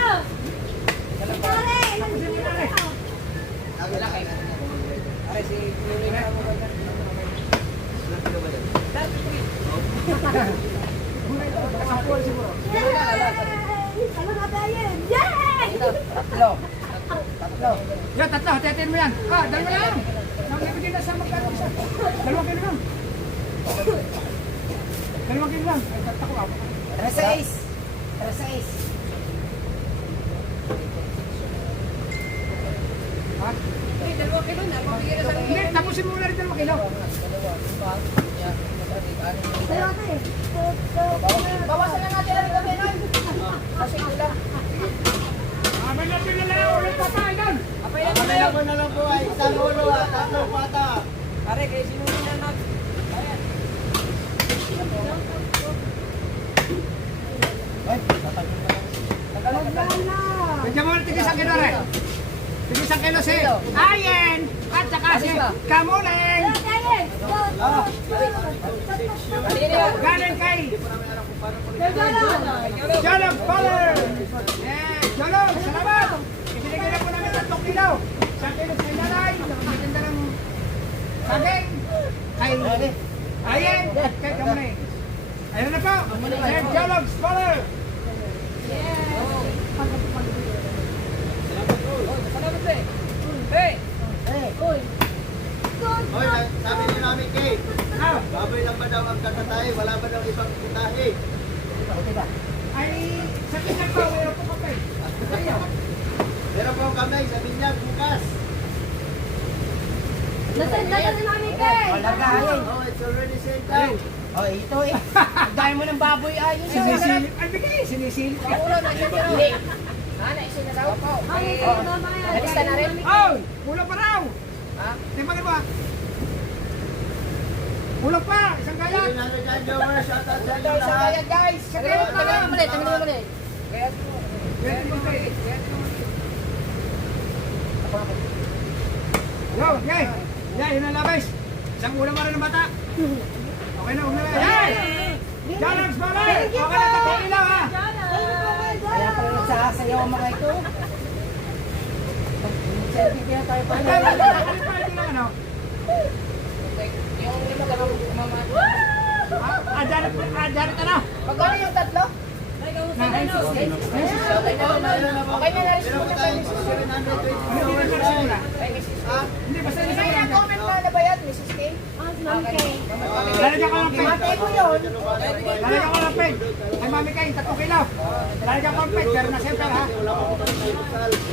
Gitari, ilang kilo sa'yo? Yay! Ano na tayo? Yay! tatlo. Yan, 3. Hati-hatiin mo yan. Dalawa lang. Nagbibigay na sa magkano isa. 2 kilo lang. 2 kilo lang. Ay, tatak ko. Reseis. Reseis. Ha? Ay, 2 kilo na. Pabigyan na sa Hindi, tapusin mo na rin 2 kilo. Sa'yo ate. Bawasan na natin ang gabi nun. Kasi ulam. Abay na pinala ulit pa pa. Idol. Ang ko na lang po ay isang ulo at tatlong pata. Pare, kayo sinunin na natin. Ay, Bigyan mo ng tigis ang kilo rin. Tigis ang kilo si Ayen at saka si Kamuleng. Galing kay Jolong Baller. Jolong, salamat. Ibinigay na po namin 3 kilo. 1 kilo sa Inalay. Maganda ng saging. Kay Ayen at kay Kamuleng. Ayun na po. Sir Jolong Baller. Salamat eh. Hey! Hoy, sabi ni Mami Kay, baboy lang ba daw ang katatay? Wala ba daw ibang putahe? Ay, sa tingin ko, mayroon po kape. Meron po kami sa binyag bukas. Nasend na ni Mami Kay. Lagayin. Oh, it's already sent out. Oh, ito eh. Dahil mo ng baboy ayun. Sinisilip. Ay, bigay. Sinisilip. Ulo na siya pero. Hindi. Naisin na daw. Mami Kay, mamaya. Nalista na rin? Oh, kulang pa raw. Ha? Timbangin mo. Kulang pa. Isang gayat. Sabi namin dyan, Jomer, shout out sa inyo Ito sa lahat. kaya guys. Tagalan mo ulit. Tagalan mo ulit. Pwede mo kayo. Yo, yay. Yay, yun ang labis. Isang ulam pa rin ng bata. Okay na, umula. Yay! Jalags Balay! Okay na, 3 kilo ha. Kaya pala nagsasayaw ang mga ito. Selfie kaya tayo pa. Ay, ito lang ano. Yung lima ganun mama. Janet ano? Magkano yung 3? Okay na nalis Meron mo po na tayong tayo. 720 Hindi viewers na simula. live. Hindi, basta Hindi isa kaya lang. comment pa na ba yan, Mrs. K? Mami Kay. Lalagyan ko ng page. Matay ko yun. Lalagyan ko ng page. Ay, Mami Kay, 3 kilo. Lalagyan ko ng page, pero na siyempre ha.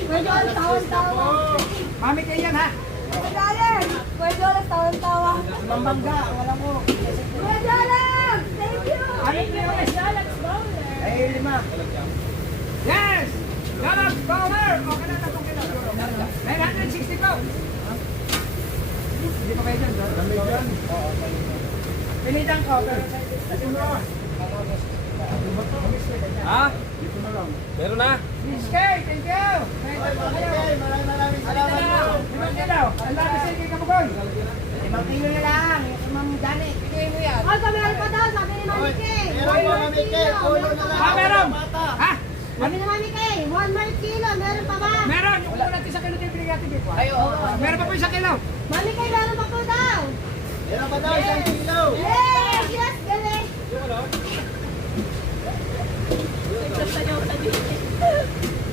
Pwede ulit taon-tawa. Mami Kay yan ha. Pwede ulit taon-tawa. Mambangga, wala mo. Pwede ulit. Thank you. Ano yung Ay, 5. Yes! Jalags Power! Okay na, 3 kilo. 960 po. Hindi pa kayo dyan, bro? Pinitan ko, pero kasi mo. Ha? Meron na? Miss Kay, thank you! Maraming salamat po. 5 kilo. Ang labi sa kay Kabugoy. 5 kilo na lang. Yung Ma'am Janet. Bigay mo yan. Ay, kami pa daw, sabi ni Mami Kay. Meron po Mami Kay, ulo na lang. Ah, meron! Bata. Ha? Sabi ni Mami Kay, 1 more kilo, meron pa ba? Meron! Yung kuko natin sa kilo tayo binigay natin dito. Ay, oo. Meron pa po 1 kilo. Mami Kay, meron pa po daw. Meron pa daw 1 kilo. Yay! Yes, galing.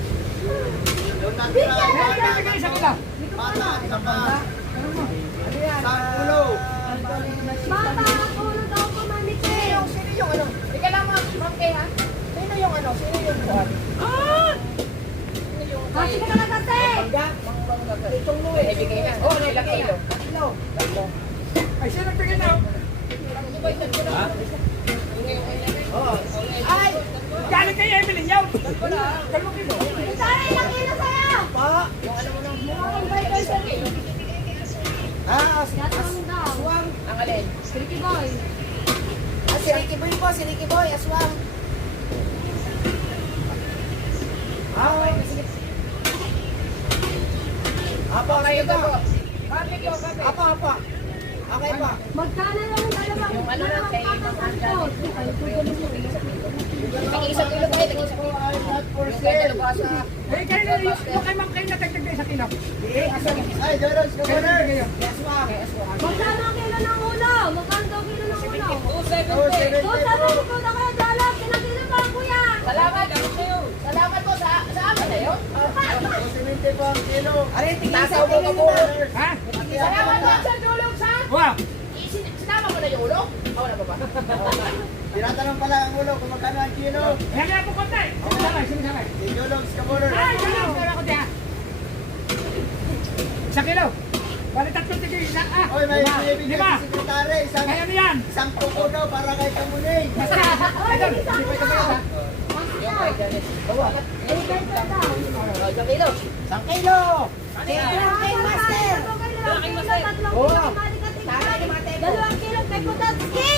Doon natin ang Meron bata. pa bigay 1 kilo. Bata, isa pa. Sa ulo. Bata, ulo daw po, Mami Kay. Sino yung ano? Ika lang Ma'am Kay ha? Sino yung ano? Sino yung buwan? Sino yung Ah, sige na lang kasi. Itong mo eh. Ibigay na. Oo, ilang kilo? Ay, siya nagbigay na. Ay! Galing kay Emily, yaw! 2 kilo. Sana ilang kilo sa'yo? Yung ano mo nang Mukhang burger sa Yatang daw. ang alin? Silky boy. Si Ricky Boy po, si Ricky Boy, aswang. Apa, Okay, ito po. Apa. Okay pa. Magkano lang ang dalawang Yung ano lang, kay Ma'am papasantot? Tag-isang kilo po, tag-isang kilo. Yung kaya nalabas sa... Eh, kayo na yung kay Ma'am Kay na tagtag na 1 kilo. Ay, Jalags Kaya na Power. bigay yun. Magkano ang kilo ng ulo? Magkano daw kilo ng ulo? 270. Kung sabi mo po na kayo, dalag, ilang kilo pa kuya? Salamat. Salamat po sa amin na yun. 70 po ang kilo. Aray, tingin Nasa sa ulo tingin ko po. na. Ha? Salamat po sa tulong sa... Wow! Sinama mo na yung ulo? Oo na ba ba? Tinatanong pala ang ulo kung magkano ang kilo. Yan nga po konti. Sumisabay. Si Jologs Kabuloy. Ay, kilo! Kaya ko diya. 1 kilo. Bali 3 tigil. Oy, may binibigay Lima. si Sekretary. Kaya na yan. Isang puko daw para kay Kamuning. Basta. Idol, hindi pa ito kaya ha. Yung kay Janet. Bawa. Eh, ganito daw. Isang kilo. 1 kilo. Kay Master. Dalawang kilo kay Putatski.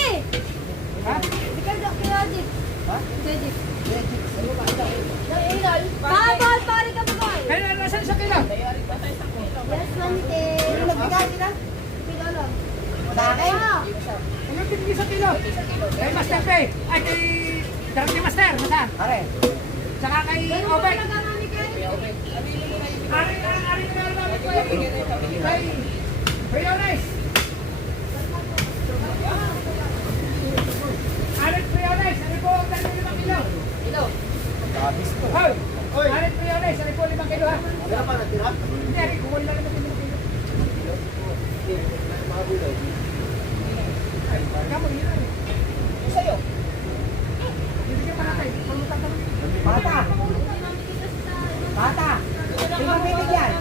Ha? Ikaw daw kay Ojik. Ha? Ojik. Bawal, pare ka bukoy. Kaya nasa isang kilo. Yes, Manite. Sino nagbigay sila? Kilo lang. Dati. Ano yung isang kilo? Kay Master Pay. Ay, kay Darang Master. Nasaan? Pare. Saka kay Ganun pa Obay. talaga, Manite. Ari na namin ko kay Briones. Arit Briones, ano po ang 5 kilo? Hoy! Hoy. Arit Briones, ano po 5 kilo ha? Wala pa natira? Hindi, Arit, kukunin lang naman 5 kilo. Kamu, yun lang. Sa'yo. Bibigyan pa natin. Pagmutan ka naman. Bata. Bata. Sino ba bibigyan?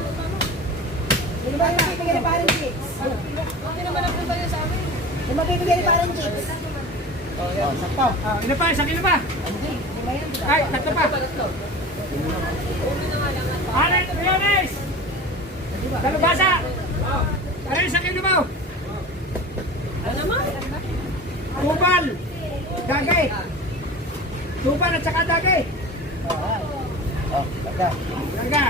Sino ba yung bibigyan ni parang chicks? Hindi naman ang pribayo sa amin. Sino ba bibigyan ni parang chicks? Oh, sakto. Ah, ino pa, 1 kilo pa. Ay, 3 pa. Arit Briones! Dalubasa! Arit, 1 kilo ba? Ano naman? Tubal! Dagay! Tubal at saka dagay! Oh, ganda. Langga!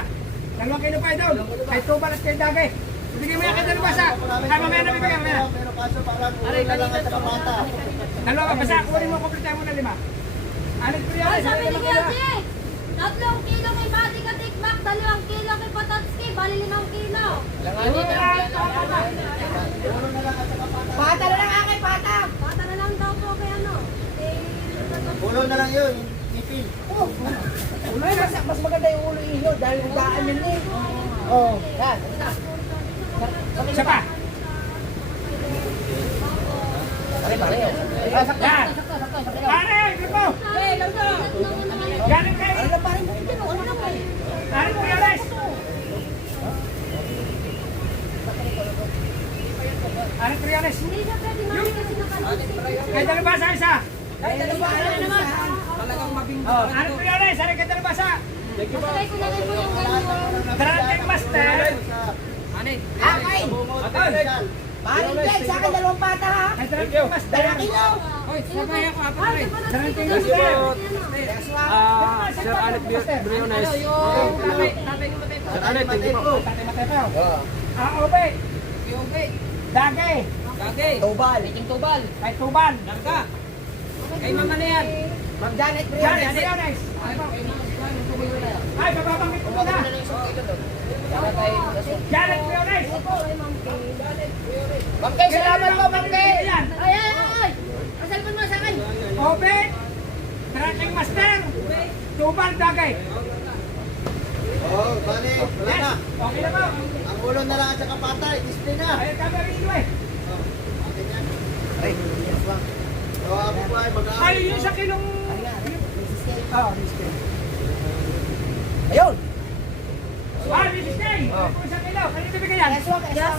2 kilo pa ito! Kay tubal at kay dagay! Bigyan mo yan kay Dalubasa! Ay, mamaya na bibigyan, mamaya! Pero kaso parang ulo na lang at saka mata. Dalawa ka, basta kunin mo, kumplitahin mo na 5. Alit Ay, Briones! sabi ni Kuya Jay, 3 kilo kay Buddy ka tikmak, 2 kilo kay Patatski, bali 5 kilo. Bata na lang aking bata. Bata na lang daw po kay ano. Ulo na lang yun, ipil. Ulo, mas maganda yung ulo iyo dahil ang daan yun eh. Oh, yan. Isa pa! Pare, pare. Yan! Pare, grupo! Galing kay Ano lang pare? Alit Briones! Alit Briones! Hindi na pwede mami kasi nakalusik. Kay Dalubasa isa! Ano Alit Briones! Alit kay Dalubasa! Masakay ko na rin po yung gano'n. Darang Master! Akay! Pare, Jay, sa akin 2 bata ha. Kay Darang Master! 2 kilo. Darang Master! Sir Alec Briones. Sir Alec, thank you po. Tatay Mateo. Obe! Dagay! Tubal. Kay Tuban! Kay mama na yan. Ma'am Janet Janet Briones. Briones! Ay, bababanggit ko na! Janet Briones! Ma'am Kay, salamat po, Ma'am Kay. Ayan! Ay, ay, ay! Ang cellphone mo sa akin. Obe! Darang Master! Tuban, Dagay! Oh, bali, wala na. Okay na ba? Ang ulo na lang at saka pata, display na. Ay, kagaling ko eh! Atin yan. So, ako po ay mag-aaway. Ay, yung 1 kilong... Oh, Mr. Ayun. Ah, Mrs. Day! Kung 1 kilo, kanina bibigyan yan? Yes,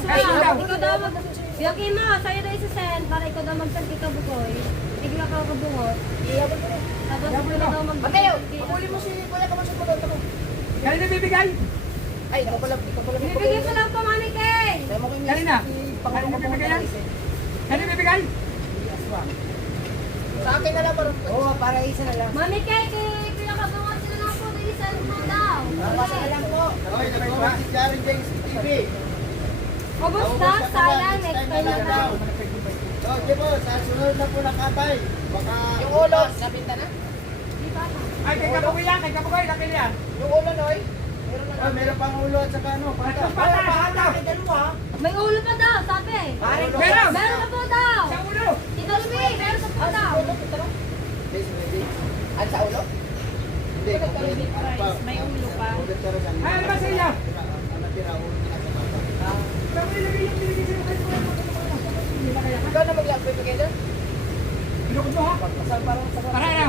ikaw daw mag... Yogi mo, sa'yo daw isa-send para ikaw daw magsanti ka bukoy. Bigla ka kabungot. Tapos ikaw daw mag... Mateo, paguli mo si Kuya Kaman sa pagod ako. Kanina bibigay? Ay, ikaw pala. Bibigyan ko lang pa, Manny Kay. Kanina? Kanina bibigay yan? Kanina bibigay? Sa akin na lang, parang. Oo, para isa na lang. Mami Kay, kay Kuya Kabungot sila lang po. I-send mo daw. Para na lang po. Okay, nag-comment si Jaren James TV. Kumusta? Sayang, next time na daw. So, di po, sa sunod na po ng katay. Baka... Yung ulo, nabinta na? Di ba? Ay, kay Kabugoy yan, kay Kabugoy, kapil yan. Yung ulo, Noy? Oh, meron pang ulo at saka ano, pata. Pata, pata! May ulo pa daw, sabi. Pare, Meron! Meron na po daw. Sa ulo! Tito Lupi, meron na po daw. Please, ready? Ano sa ulo? Hindi, may ulo pa. Ay, ano ba sa inyo? Ano tira, ulo na sa pata. Pero ilagay yung binigay sa'yo kay Kuya. Hindi na kaya. Ikaw na mag-upload kay doon? Binukod mo ha? Tara na!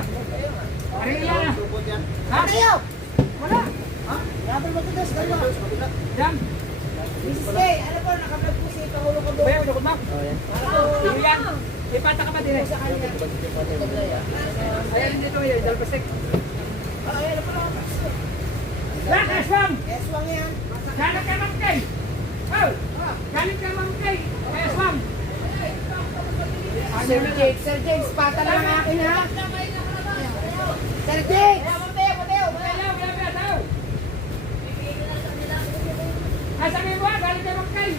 Tara na! Tupot yan. Ha? Wala! Rapal mo ito, dalawa. Yan! Mrs. Kay, ano po, nakablog po si Pangulo ko doon. Kuya, binukod mo? Iyo yan! Ipata ka ba din eh? Ayan dito yun, dalpastik. Ayun, ano po lang. Lahat, Aswang! Yes, wang yan. Galing kay Ma'am Kay! Oh! Galing kay Ma'am Kay! Kay Aswang! Sir James, pata lang ang akin ha. Sir James! galing kay Mangkay.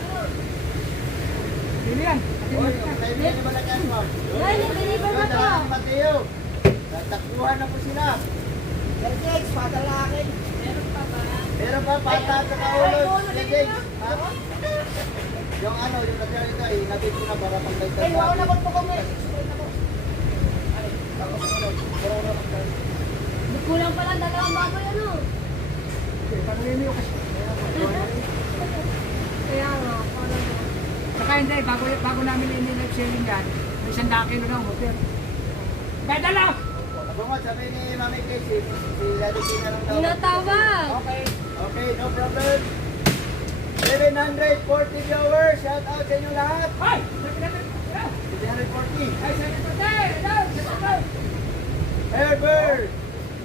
Sino yan? Oy, kaibigan ni Malacan mo. Ay, nag-deliver na to. Ni Mateo. Tatakbuhan na po sila. Jex, padalakin. Meron pa pata sa kaulo. Jejek. Ha? Yung ano, yung natira ito, inabit ko na para pagkaitan. Ay, wala na po kami. Kulang pala dalawang baboy ano. Pagulin mo kasi. Kaya nga, parang Saka hindi, bago namin in-live selling yan, may 100 kilo na motor. Kaya dalaw! Bungot, sabi ni Mami Casey, si Daddy Tina lang daw. tinatawag. Okay, okay, no problem. 740 viewers, shout out sa inyo lahat. Hoy! 740. Ay, sabi ko tayo! Herbert.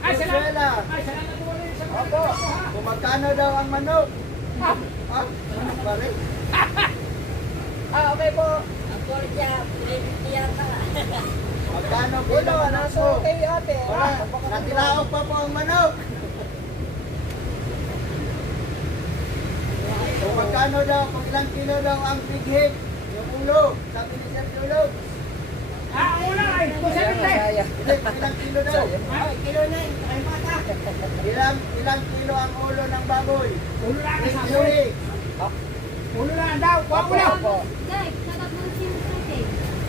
Ay, salamat! Venezuela. Ay, salamat mo rin sa mga Opo, kung magkano daw ang manok? Ah, Ah, manok pa rin. Okay po. Magkano Ulo, kilo manok nasa mo? kay ate. Wala, natilaok pa po ang manok. Kung magkano daw, kung ilang kilo daw ang big hip, yung ulo, sabi ni Sir Julog. Una ay! 270! Hindi, kung ilang kilo daw. Ay, kilo na yun. Ay, mata. Ilang kilo ang ulo ng baboy? Ulo lang ang sabi. Kilo. Ulo lang daw! Kuha ulo! Guys, sagat mo si Mr. K.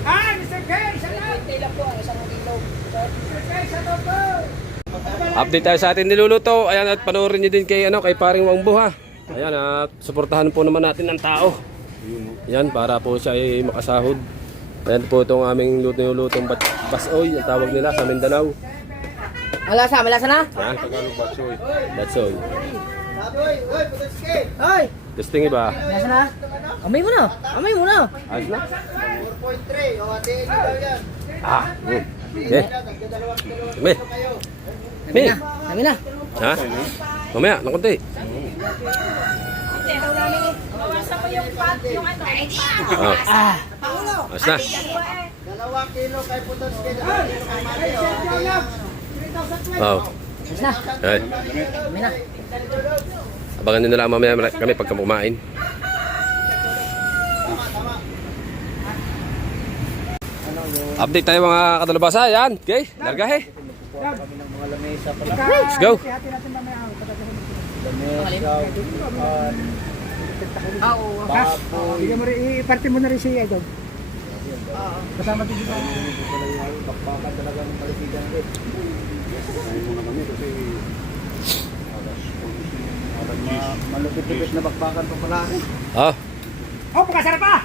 Ah, Mr. K! Salamat! 20 lang po ang isang kilo. Mr. K, salamat po! Update tayo sa ating niluluto. Ayan, at panoorin niyo din kay kay paring Wangbo ha. Ayan, at suportahan po naman natin ng tao. Yan, para po siya ay makasahod. Ayan po itong aming lutong basoy, ang tawag nila sa Mindanao. Malasa na? Yan, Tagalog basoy. Basoy. Baboy, oy, putuski. Hoy! Testing iba. Malasa na? Amay mo na! Amay mo na! Ayos na? 4.3, o atiin nyo daw yan. Ah, okay. Dalawang kilo Me. kayo. Me. Kami na! Ha? Mamaya, ng konti. Bawasan mo yung pat, yung ano. Ah. Ayos na. 2 kilo kay putuski, 2 kilo kay Mati, o atiin. Wow. Ay. Kami na! Abangan nyo na lang mamaya kami pagka kumain. Update tayo mga kadalabasa. Yan. Okay. Largahe. Let's go. Hati natin mamaya ang patatahin. Bigyan mo rin, iparte mo na rin siya doon. Kasama din dito. Malupit-lupit na bakbakan pa pala. Ah. Oh, pagkasarap pa!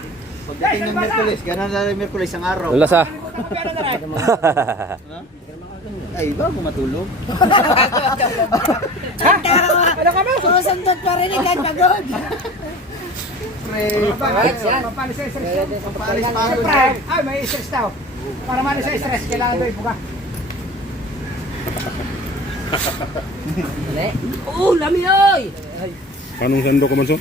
Pagdating ng Merkulis, ganun na rin Merkulis ang araw. Ang lasa. Ay, bago matulog. Ano ka ba? Susundot pa rin kahit pagod. Pampalis sa stress. Pampalis pagod. Ay, may stress daw. Para malis sa stress, kailangan daw ipuga. Oo, lami oy! Anong sando ka man so?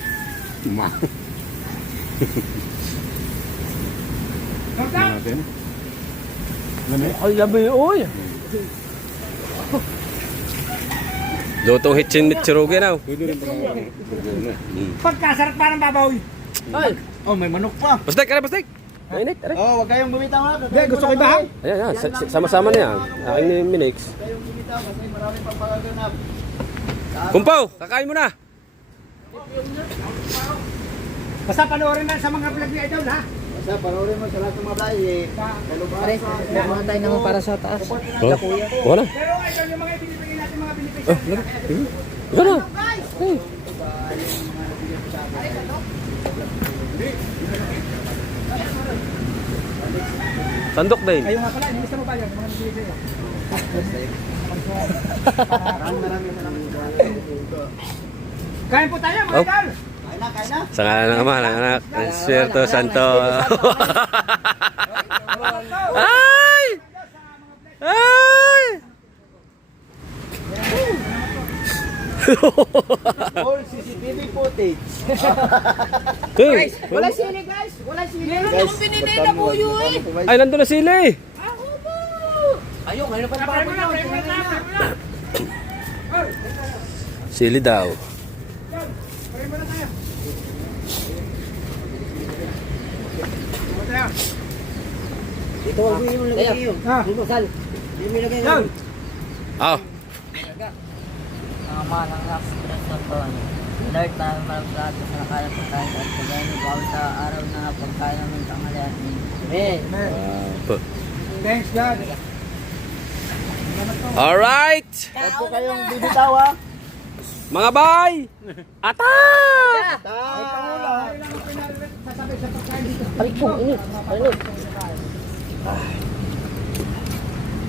Doktor! Ay, lami oy! Lutong hitchin mitsurugi na. Pagkasarap pa ng babaw. Ay! Oh, may manok pa. Pastek, aray, pastek. Mainit, aray. Oh, wag kayong bumitaw ha. Hindi, gusto ko ibahaw. Ayan, yan. Sama-sama na yan. Aking ni Minix. Kayong bumitaw kasi marami pang pagaganap. Kumpaw, kakain mo na. Basta panoorin na sa mga vlog ni Idol, ha? Basta panoorin mo sa lahat ng mga vlog eh. Pare, mga tayo naman para sa taas. Oh, wala na. Pero Idol, yung mga ibinibigay natin mga beneficiary. Wala na. Sandok din. Kayo nga pala, nilista mo ba yan? Mga binibigay. Kain po tayo, mga Oh. Idol! Kain na, kain na. Sa ngalan ng Ama, ng Anak, ng Espiritu Santo. Ay! Ay! All CCTV footage. Hey! Wala sili guys. Wala sili. Meron akong binili na buyo eh. Ay, nandun na sila eh. Ayun, ngayon pa na Pray mo na, pray mo na, pray mo na! Sili daw. Pray mo na tayo. Dito, huwag mo yung lagay yun. Ha? Dito, Sal. Hindi mo ilagay Yan. yun. Ah, Mga malang stress na po. Lord, maraming salamat sa nakalang pagkain at pagkain. Bawal sa araw na pagkain namin tanghalian. Amen. Amen. Thanks God. alright! Huwag po kayong bibitaw ha. Mga bay! Atak! Balik po, init.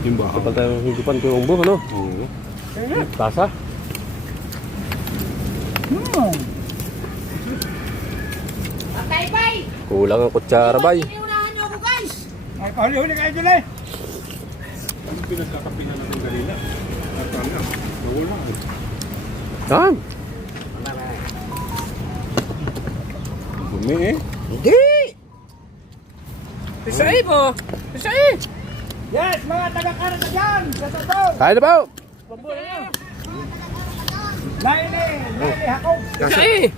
Init. Kapag tayo higupan ko yung umbo, ano? Oo. Tasa? Okay, bye! Kulang ang kutsara, bay. Iniunahan niyo ako, guys! Ay, huli-huli kayo dyan eh. Saan? Hindi! Pisahin mo! Pisahin! Yes, mga taga-Canada dyan. Sa totoo. Kaya na ba? Laili Hakog. Pisahin!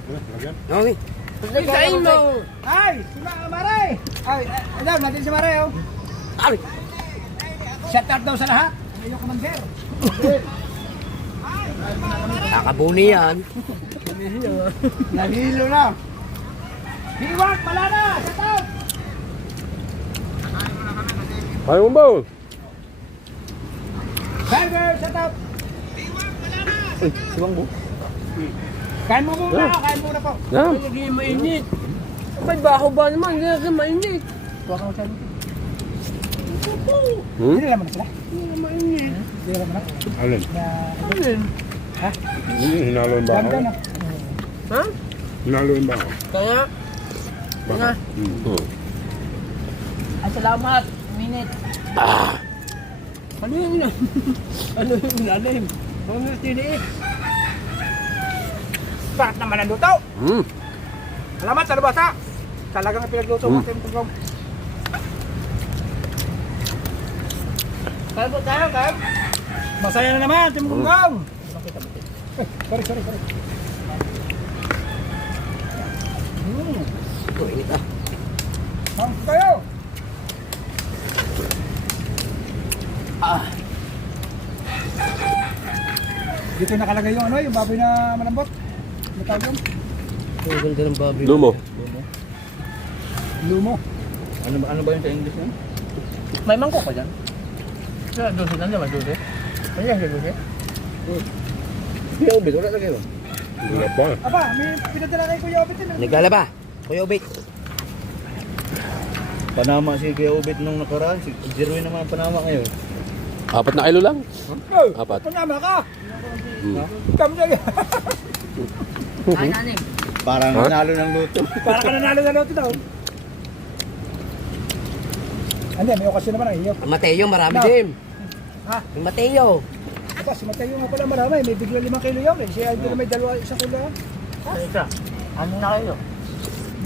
Okay. Pisahin mo! Ay, si Mare. Ay, ano, natin si Mare, oh. Shout out daw sa lahat. Ano yung commander? Nakabuni yan. Nahilo na. Hiwag, wala na. Shout out. Kaya umbo. Burger, shout out. Siwang bu. Kain mo muna, kain muna po. Yan. Hindi mainit. May baho ba naman? Hindi na mainit. Hindi naman na sila. Hindi na mainit. Hindi naman na. Alin? Alin? Hinalo yung Ganda na. Ha? Hinalo yung baho. Kaya? Kaya? Ay, salamat. Minute. Ano yun? Ano yung ilalim? Ano yung tiniit? Sarap naman ang luto. Salamat sa labasa. Talagang pinagluto mo ating program. Kaya po tayo, kaya? Masaya na naman, Tim Gunggong. Sorry. Thanks kayo. Dito nakalagay yung ano, yung baboy na malambot. Ano tawag yun? Ang ganda ng baboy. Lumo. Lumo. Ano ba yun sa English yun? May mangkok ka dyan? Kaya doon sila naman, doon Ano yan, doon Kuya Obit, wala na kayo. Aba, may pinadala kay Kuya Obit din. Nagdala ba? Kuya Obit. Panama si Kuya Obit nung nakaraan. Si Jerwin naman ang panama ngayon. 4 na kilo lang. Oh, Apat. panama ka. Come dyan. Ay, nanim. Parang Ha? nanalo ng luto. Para ka nanalo na loto daw. Hindi, may okasyon naman ang iyo. Mateo, marami No. din. Ha? Yung Mateo. Aba, si Mateo nga pala marami. May bigla 5 kilo yun. Si Aldo na may 1 kilo. Ito. Ano na kayo?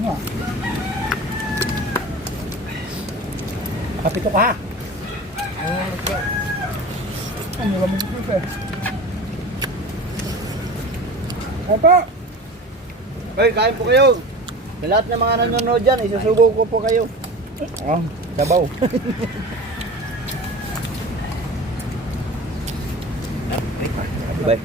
Nga. Kapito ka ha. Ano ba mo dito eh? Opo! Hoy, kain po kayo. Sa lahat ng mga nanonood dyan, isusubo ko po kayo. Sabaw. Bye.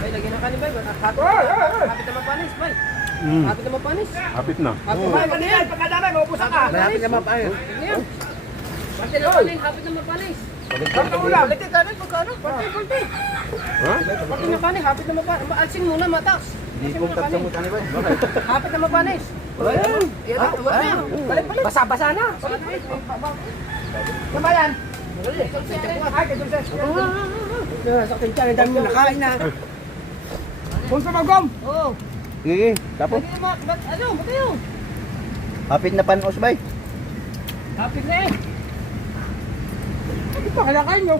Bay, lagyan ng kanibay. Hapit na mapanis, bay. Hapit na mapanis. Hapit na. Ay, kanina, pagkadami, maupusan ka. Malapit naman pa yun. Ganyan. Hapit na mapanis, hapit na mapanis. Ang ulam. Balik kanin, magkano? Konti. Ha? Hapit na mapanis, hapit na mapanis. Maalsing muna, mataas. Hindi kong tatsamot ano ba? Hapit na mapanis. Ayan. Balik. Basa-basa na. Ano ba yan? Ay, kay Dulce. Sa akin tiyan, ang dami mo nakain na. Kung sa magom. Oo. Sige, tapos. Ano, Mateo? Hapit na panos ba? Hapit na eh. Ito, kailangan nyo.